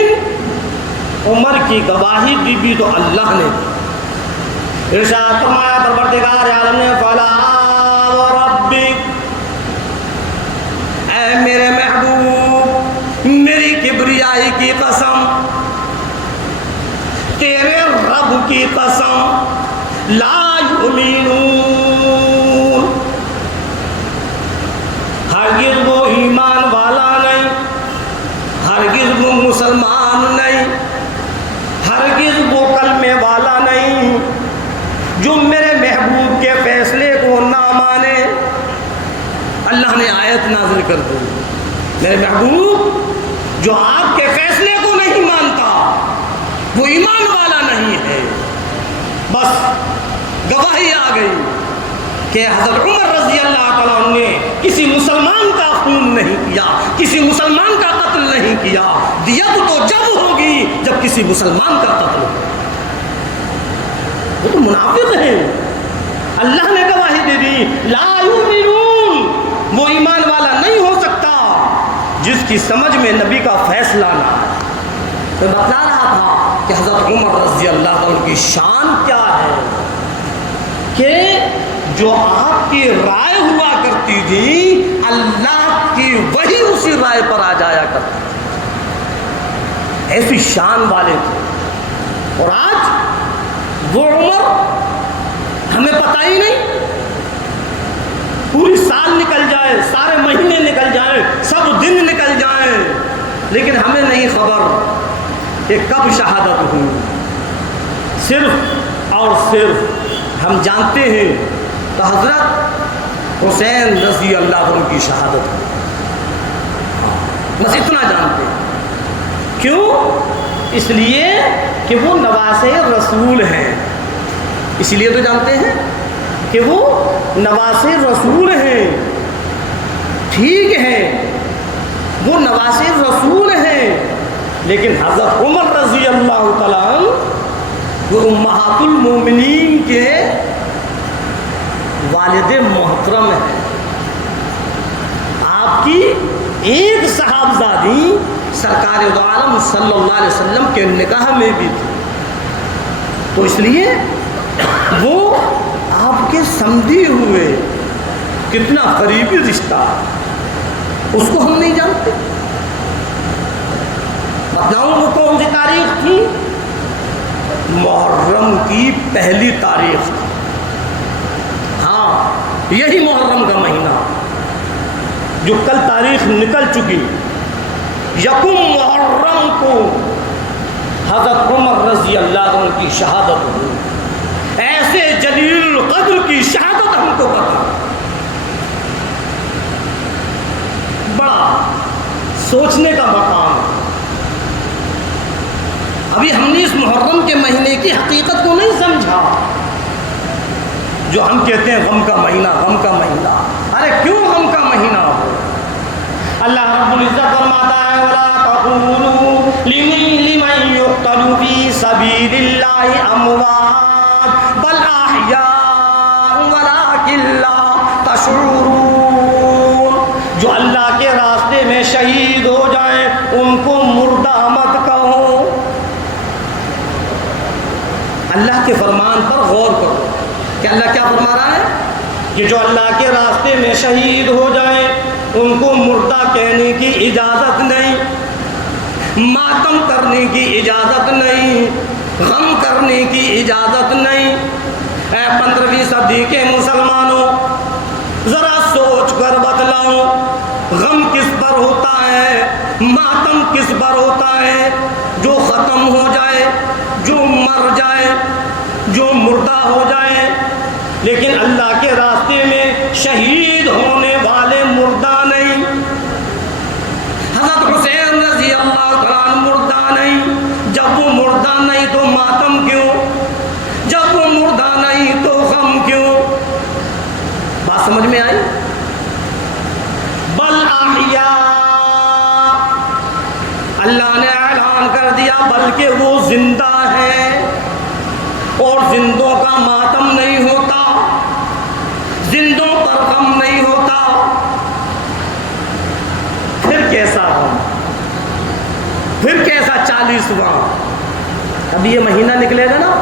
عمر کی گواہی دی بھی تو اللہ نے دی۔ ارشاد فرمایا پروردگار عالم نے فلا وربک، اے میرے محبوب میری کبریائی کی قسم، تیرے رب کی قسم، لا یؤمنون، ہرگز وہ ایمان والا نہیں، ہرگز وہ مسلمان نہیں، ہرگز وہ کلمے والا نہیں جو میرے محبوب کے فیصلے کو نہ مانے۔ اللہ نے آیت نازل کر دی، میرے محبوب جو آپ کے فیصلے کو نہیں مانتا وہ ایمان والا نہیں ہے۔ بس گواہی آ گئی کہ حضرت عمر رضی اللہ تعالیٰ عنہ نے کسی مسلمان کا خون نہیں کیا، کسی مسلمان کا قتل نہیں کیا۔ دیت تو جب ہوگی جب کسی مسلمان کا قتل ہوگا۔ وہ تو منافق ہیں، اللہ نے گواہی دے دی لا یؤمنون، وہ ایمان والا نہیں ہو سکتا جس کی سمجھ میں نبی کا فیصلہ نہ آئے۔ میں بتلا رہا تھا کہ حضرت عمر رضی اللہ عنہ کی شان کیا ہے کہ جو آپ کی رائے ہوا کرتی تھی اللہ کی وہی اسی رائے پر آ جایا کرتی تھی، ایسی شان والے تھے۔ اور آج وہ عمر ہمیں پتہ ہی نہیں، پوری سال نکل جائے، سارے مہینے نکل جائیں، سب دن نکل جائیں، لیکن ہمیں نہیں خبر کہ کب شہادت ہوئی۔ صرف اور صرف ہم جانتے ہیں کہ حضرت حسین رضی اللہ عنہ کی شہادت ہوئی، بس اتنا جانتے ہیں۔ کیوں؟ اس لیے کہ وہ نواسے رسول ہیں، اس لیے تو جانتے ہیں کہ وہ نواسے رسول ہیں۔ ٹھیک ہے وہ نواسے رسول ہیں، لیکن حضرت عمر رضی اللہ تعالیٰ عنہ وہ امہات المومنین کے والد محترم ہیں۔ آپ کی ایک صاحبزادی سرکار دو عالم صلی اللہ علیہ وسلم کے نکاح میں بھی تھی، تو اس لیے وہ آپ کے سمجھے ہوئے کتنا قریبی رشتہ، اس کو ہم نہیں جانتے۔ بتاؤں وہ کون سی تاریخ تھی؟ محرم کی پہلی تاریخ تھی۔ ہاں یہی محرم کا مہینہ جو کل تاریخ نکل چکی، یکم محرم کو حضرت عمر رضی اللہ عنہ کی شہادت ہوئی۔ ایسے جلیل القدر کی شہادت ہم کو پتا، بڑا سوچنے کا مقام ہے۔ ابھی ہم نے اس محرم کے مہینے کی حقیقت کو نہیں سمجھا، جو ہم کہتے ہیں غم کا مہینہ، غم کا مہینہ۔ ارے کیوں غم کا مہینہ ہو؟ اللہ رب العزت فرماتا ہے وَلَا تَقُولُوا لِمَن يُقْتَلُ فِي سَبِيلِ اللَّهِ أَمْوَاتٌ بَلْ أَحْيَاءٌ وَلَٰكِن لَّا تَشْعُرُونَ۔ جو اللہ کے راستے میں شہید ہو جائیں ان کو مردہ مت کہو۔ اللہ کے فرمان پر غور کرو کہ اللہ کیا فرما رہا ہے کہ جو اللہ کے راستے میں شہید ہو جائیں ان کو مردہ کہنے کی اجازت نہیں، ماتم کرنے کی اجازت نہیں، غم کرنے کی اجازت نہیں۔ اے 15ویں صدی کے مسلمانوں، ذرا سوچ کر بتلاؤ، غم کس پر ہوتا ہے، ماتم کس پر ہوتا ہے؟ جو ختم ہو جائے، جو مر جائے، جو مردہ ہو جائے۔ لیکن اللہ کے راستے میں شہید ہونے والے مردہ نہیں۔ حضرت حسین رضی اللہ عنہ مردہ نہیں۔ جب وہ مردہ نہیں تو ماتم کیوں؟ جب وہ مردہ نہیں تو غم کیوں؟ بات سمجھ میں آئی؟ بل احیاء، اللہ نے اعلان کر دیا بلکہ وہ زندہ ہے، اور زندوں کا ماتم نہیں ہوتا، زندوں پر غم نہیں ہوتا۔ پھر کیسا غم؟ پھر کیسا 40واں؟ اب یہ مہینہ نکلے گا نا،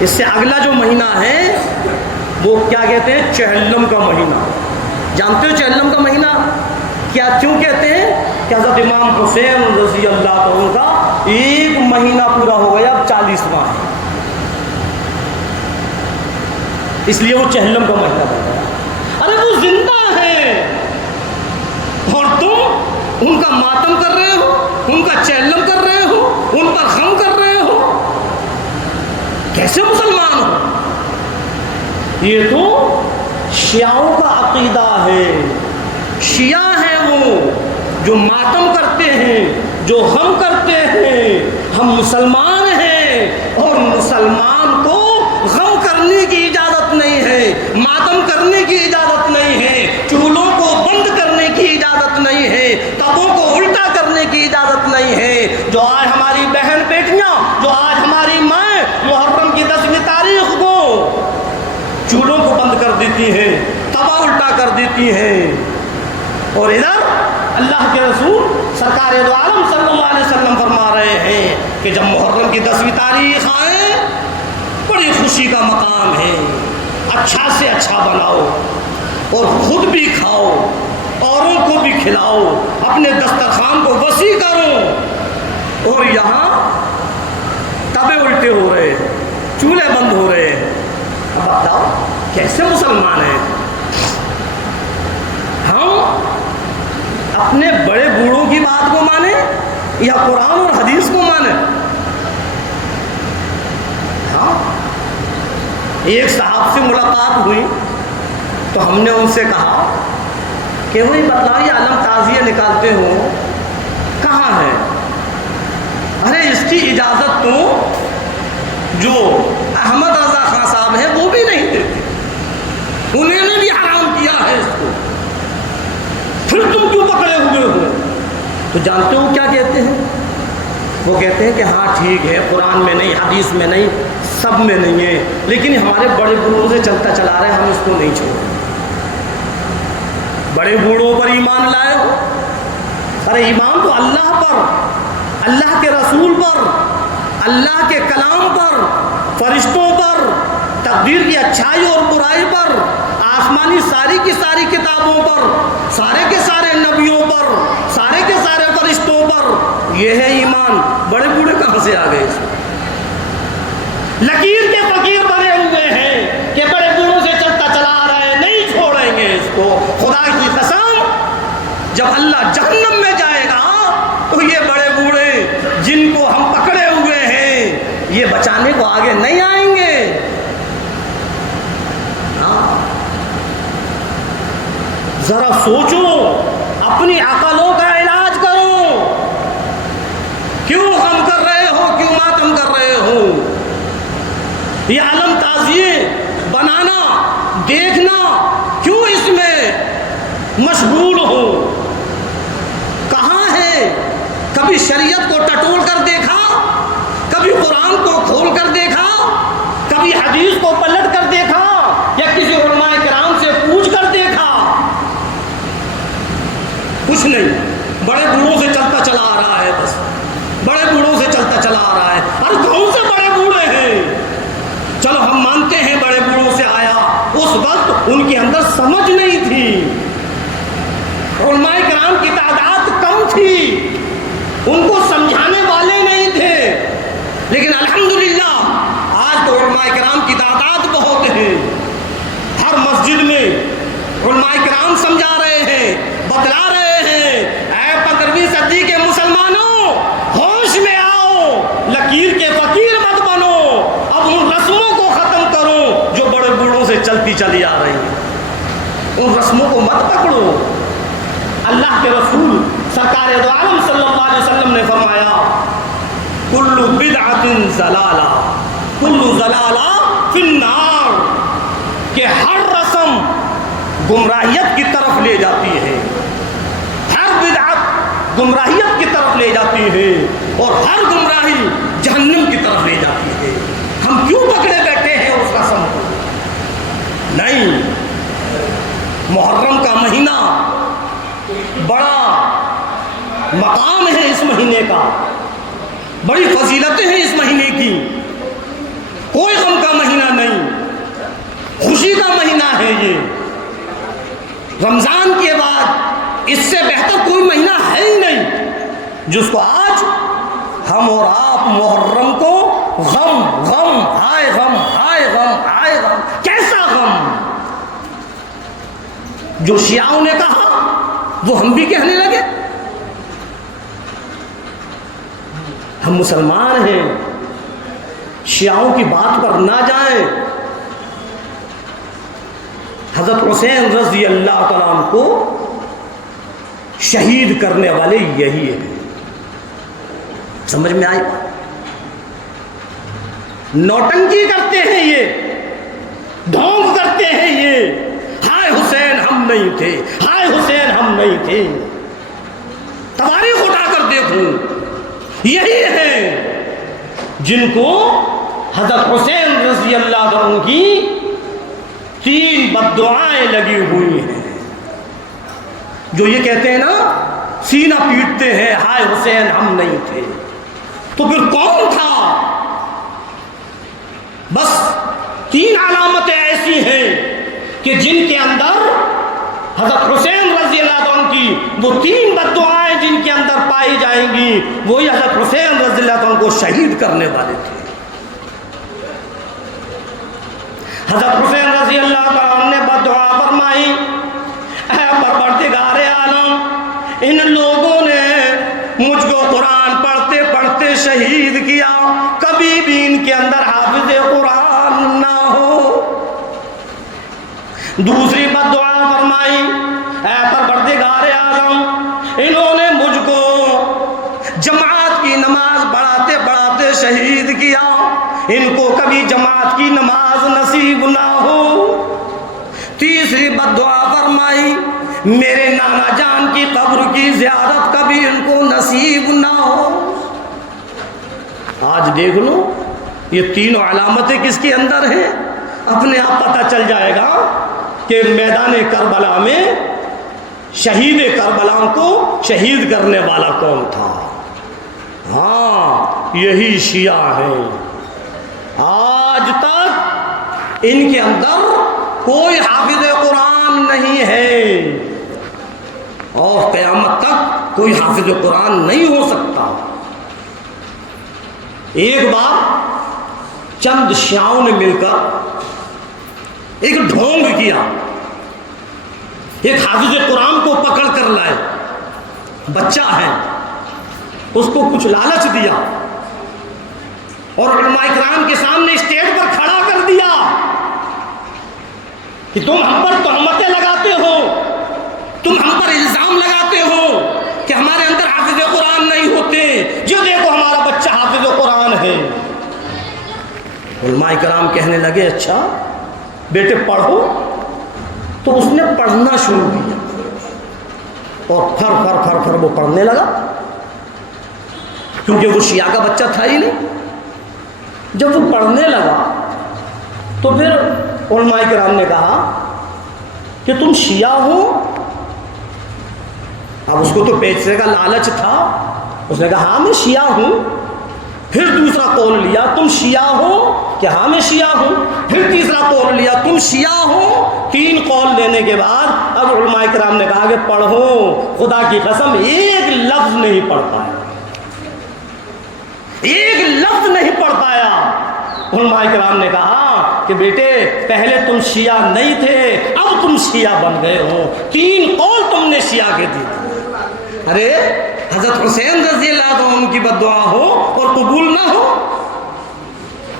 اس سے اگلا جو مہینہ ہے وہ کیا کہتے ہیں؟ چہلم کا مہینہ۔ جانتے ہو چہلم کا مہینہ کیا کیوں کہتے ہیں؟ کہ حضرت امام حسین رضی اللہ عنہ کا ایک مہینہ پورا ہو گیا، اب 40واں ہے، اس لیے وہ چہلم کا مہینہ بن گیا۔ ارے وہ زندہ ہے اور تم ان کا ماتم کر رہے ہو، ان کا چہلم کر رہے ہو، ان پر غم کر رہے ہو، کیسے مسلمان ہو؟ یہ تو شیعوں کا عقیدہ ہے۔ شیعہ ہیں وہ جو ماتم کرتے ہیں، جو غم کرتے ہیں۔ ہم مسلمان ہیں اور مسلمان کو غم کرنے کی اجازت نہیں ہے، ماتم کرنے کی اجازت نہیں ہے، چولوں کو بند کرنے کی اجازت نہیں ہے، تبوں کو الٹا کرنے کی اجازت نہیں ہے۔ جو آج ہماری بہن بیٹیاں، جو آج ہماری مائیں محرم کی 10ویں تاریخ کو چولوں کو بند کر دیتی ہیں، توا الٹا کر دیتی ہیں، اور ادھر اللہ کے رسول سرکار دو عالم صلی اللہ علیہ وسلم فرما رہے ہیں کہ جب محرم کی 10ویں تاریخ آئے بڑی خوشی کا مقام ہے، اچھا سے اچھا بناؤ اور خود بھی کھاؤ، اوروں کو بھی کھلاؤ، اپنے دسترخوان کو وسیع کرو۔ اور یہاں تبے الٹے ہو رہے ہیں، چولہے بند ہو رہے ہیں. اب بتاؤ کیسے مسلمان ہیں ہم؟ اپنے بڑے بوڑھوں کی بات کو مانیں یا قرآن اور حدیث کو مانیں؟ ہاں. ایک صاحب سے ملاقات ہوئی تو ہم نے ان سے کہا کہ وہی بتلاؤ یہ علم تعزیہ نکالتے ہو کہاں ہے؟ ارے اس کی اجازت تو جو احمد رضا خان صاحب ہیں وہ بھی نہیں دیتے، انہوں نے بھی حرام کیا ہے اس کو، پھر تم کیوں پکڑے ہوئے ہو؟ تو جانتے ہو کیا کہتے ہیں؟ وہ کہتے ہیں کہ ہاں ٹھیک ہے قرآن میں نہیں، حدیث میں نہیں، سب میں نہیں ہے، لیکن ہمارے بڑے بوڑھوں سے چلتا چلا رہے ہیں، ہم اس کو نہیں چھوڑیں. بڑے بوڑھوں پر ایمان لائے ہو؟ ارے ایمان تو اللہ پر، اللہ کے رسول پر، اللہ کے کلام پر، فرشتوں پر، تقدیر کی اچھائی اور برائی پر، آسمانی ساری کی ساری کتابوں پر، سارے کے سارے نبیوں پر، سارے کے سارے فرشتوں پر. یہ ہے ایمان. بڑے بوڑھے کہاں سے آ گئے؟ لکیر کے فقیر بنے ہوئے ہیں کہ بڑے بوڑھوں سے چلتا چلا آ رہا ہے، نہیں چھوڑیں گے اس کو. خدا کی قسم جب اللہ جہنم میں جائے گا تو یہ بڑے بوڑھے جن کو ہم پکڑے ہوئے ہیں یہ بچانے کو آگے نہیں آئیں گے. ذرا سوچو، اپنی عقلوں کا علاج کرو. کیوں غم کر رہے ہو، کیوں ماتم کر رہے ہو؟ یہ علم تعزیے بنانا، دیکھنا، کیوں اس میں مشغول ہو؟ کہاں ہے؟ کبھی شریعت کو ٹٹول کر دیکھا؟ کبھی قرآن کو کھول کر دیکھا؟ کبھی حدیث کو پلٹ کر دیکھا یا کسی علماء کرام سے پوچھ کر دیکھا؟ کچھ نہیں. بڑے بوڑھوں سے چلتا چلا آ رہا ہے، بس بڑے بوڑھوں سے چلتا چلا آ رہا ہے. ارے کون سے بڑے بوڑھے ہیں؟ چلو ہم مانتے ہیں بڑے بوڑھوں سے آیا، اس وقت ان کے اندر سمجھ نہیں تھی، علماء کرام کی تعداد کم تھی، ان کو سمجھانے والے نہیں تھے. لیکن الحمدللہ آج تو علماء کرام کی تعداد بہت ہے. ہر مسجد میں علماء کرام سمجھا رہے ہیں، بتلا رہے ہیں. اے 15ویں صدی کے مسلمانوں، ہوش میں آؤ، لکیر کے فقیر مت بنو. اب ان رسموں کو ختم کرو جو بڑے بوڑھوں سے چلتی چلی آ رہی ہیں. ان رسموں کو مت پکڑو. اللہ کے رسول سرکار دو عالم صلی اللہ علیہ وسلم نے فرمایا کل بدعۃ ضلالہ، کل ضلالہ فی النار، کہ ہر رسم گمراہیت کی طرف لے جاتی ہے، ہر بدعت گمراہیت کی طرف لے جاتی ہے، اور ہر گمراہی جہنم کی طرف لے جاتی ہے. ہم کیوں پکڑے بیٹھے ہیں اس رسم کو؟ نہیں. محرم کا مہینہ بڑا مقام ہے اس مہینے کا، بڑی فضیلتیں ہیں اس مہینے کی. کوئی غم کا مہینہ نہیں، خوشی کا مہینہ ہے یہ. رمضان کے بعد اس سے بہتر کوئی مہینہ ہے ہی نہیں جس کو آج ہم اور آپ محرم کو غم غم ہائے غم ہائے غم ہائے غم. کیسا غم؟ جو شیعوں نے کہا وہ ہم بھی کہنے لگے. ہم مسلمان ہیں، شیعوں کی بات پر نہ جائیں. حضرت حسین رضی اللہ تعالیٰ عنہ کو شہید کرنے والے یہی ہیں. سمجھ میں آئی؟ نوٹنکی کرتے ہیں یہ، ڈھونگ کرتے ہیں یہ. ہائے حسین ہم نہیں تھے، ہائے حسین ہم نہیں تھے. تاریخ اٹھا کر دیکھو، یہی ہیں جن کو حضرت حسین رضی اللہ عنہ کی 3 بددعائیں لگی ہوئی ہیں. جو یہ کہتے ہیں نا، سینہ پیٹتے ہیں ہائے حسین ہم نہیں تھے. تو پھر کون تھا؟ بس 3 علامتیں ایسی ہیں کہ جن کے اندر حضرت حسین رضی اللہ عنہ کی وہ 3 بددعائیں جن کے اندر پائی جائیں گی، وہی حضرت حسین رضی اللہ عنہ کو شہید کرنے والے تھے. حضرت حسین رضی اللہ تعالیٰ عنہ نے بددعا فرمائی، اے پروردگار عالم، ان لوگوں نے مجھ کو قرآن پڑھتے پڑھتے شہید کیا، کبھی بھی ان کے اندر حافظ قرآن نہ ہو۔ دوسری بددعا فرمائی، اے پروردگار عالم، انہوں نے مجھ کو جماعت کی نماز پڑھاتے پڑھاتے شہید کیا، ان کو کبھی جماعت کی نماز نصیب نہ ہو۔ تیسری بددعا فرمائی، میرے نانا جان کی قبر کی زیارت کبھی ان کو نصیب نہ ہو۔ آج دیکھ لو یہ تینوں علامتیں کس کے اندر ہیں، اپنے آپ پتہ چل جائے گا کہ میدان کربلا میں شہید کربلا کو شہید کرنے والا کون تھا۔ ہاں یہی شیعہ ہیں، آج تک ان کے اندر کوئی حافظ قرآن نہیں ہے اور قیامت تک کوئی حافظ قرآن نہیں ہو سکتا۔ ایک بار چند شیعوں نے مل کر ایک ڈھونگ کیا، ایک حافظ قرآن کو پکڑ کر لائے، بچہ ہے، اس کو کچھ لالچ دیا اور علماء کرام کے سامنے اسٹیج پر کھڑا کر دیا کہ تم ہم پر تہمتیں لگاتے ہو، تم ہم پر الزام لگاتے ہو کہ ہمارے اندر حافظ قرآن نہیں ہوتے، جو دیکھو ہمارا بچہ حافظ قرآن ہے۔ علماء کرام کہنے لگے اچھا بیٹے پڑھو، تو اس نے پڑھنا شروع کیا اور پھر پھر پھر پھر وہ پڑھنے لگا، کیونکہ وہ شیعہ کا بچہ تھا ہی نہیں۔ جب وہ پڑھنے لگا تو پھر علماء کرام نے کہا کہ تم شیعہ ہو؟ اب اس کو تو پیسے کا لالچ تھا، اس نے کہا ہاں میں شیعہ ہوں۔ پھر دوسرا قول لیا تم شیعہ ہو؟ کہ ہاں میں شیعہ ہوں۔ پھر تیسرا قول لیا تم شیعہ ہو؟ 3 قول لینے کے بعد اب علماء کرام نے کہا کہ پڑھو، خدا کی قسم ایک لفظ نہیں پڑھ پایا، ایک لفظ نہیں پڑھ پایا۔ علماء کرام نے کہا کہ بیٹے پہلے تم شیعہ نہیں تھے، اب تم شیعہ بن گئے ہو، 3 قول تم نے شیعہ کے دی۔ ارے حضرت حسین رضی اللہ عنہ کی بددعا ہو اور قبول نہ ہو،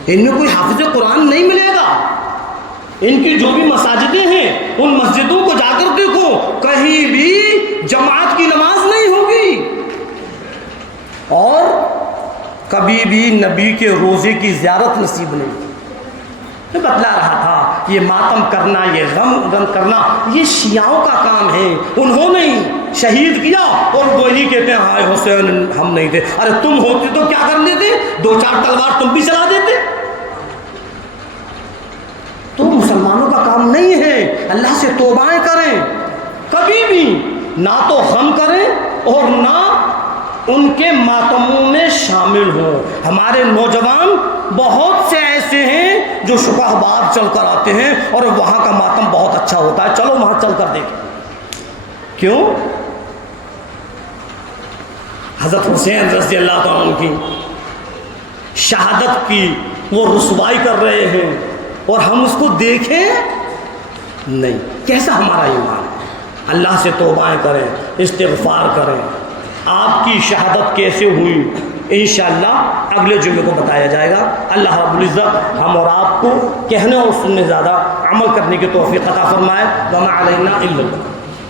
ان میں کوئی حافظ قرآن نہیں ملے گا۔ ان کی جو بھی مساجدیں ہیں ان مسجدوں کو جا کر دیکھو، کہیں بھی جماعت کی نماز نہیں ہوگی اور کبھی بھی نبی کے روزے کی زیارت نصیب نہیں۔ میں بتلا رہا تھا یہ ماتم کرنا، یہ غم کرنا، یہ شیعوں کا کام ہے۔ انہوں نے شہید کیا اور وہی کہتے ہیں ہائے حسین ہم نہیں تھے۔ ارے تم ہوتے تو کیا کر لیتے؟ 2-4 تلوار تم بھی چلا دیتے۔ تو مسلمانوں کا کام نہیں ہے، اللہ سے توبائیں کریں، کبھی بھی نہ تو غم کریں اور نہ ان کے ماتموں میں شامل ہوں۔ ہمارے نوجوان بہت سے ایسے ہیں جو شکوہ باد چل کر آتے ہیں اور وہاں کا ماتم بہت اچھا ہوتا ہے، چلو وہاں چل کر دیکھیں۔ کیوں؟ حضرت حسین رضی اللہ عنہ کی شہادت کی وہ رسوائی کر رہے ہیں اور ہم اس کو دیکھیں نہیں۔ کیسا ہمارا ایمان ہے؟ اللہ سے توبائیں کریں، استغفار کریں۔ آپ کی شہادت کیسے ہوئی انشاءاللہ اگلے جمعے کو بتایا جائے گا۔ اللہ رب العزت ہم اور آپ کو کہنے اور سننے زیادہ عمل کرنے کی توفیق عطا فرمائے۔ وما علینا الا البلاغ۔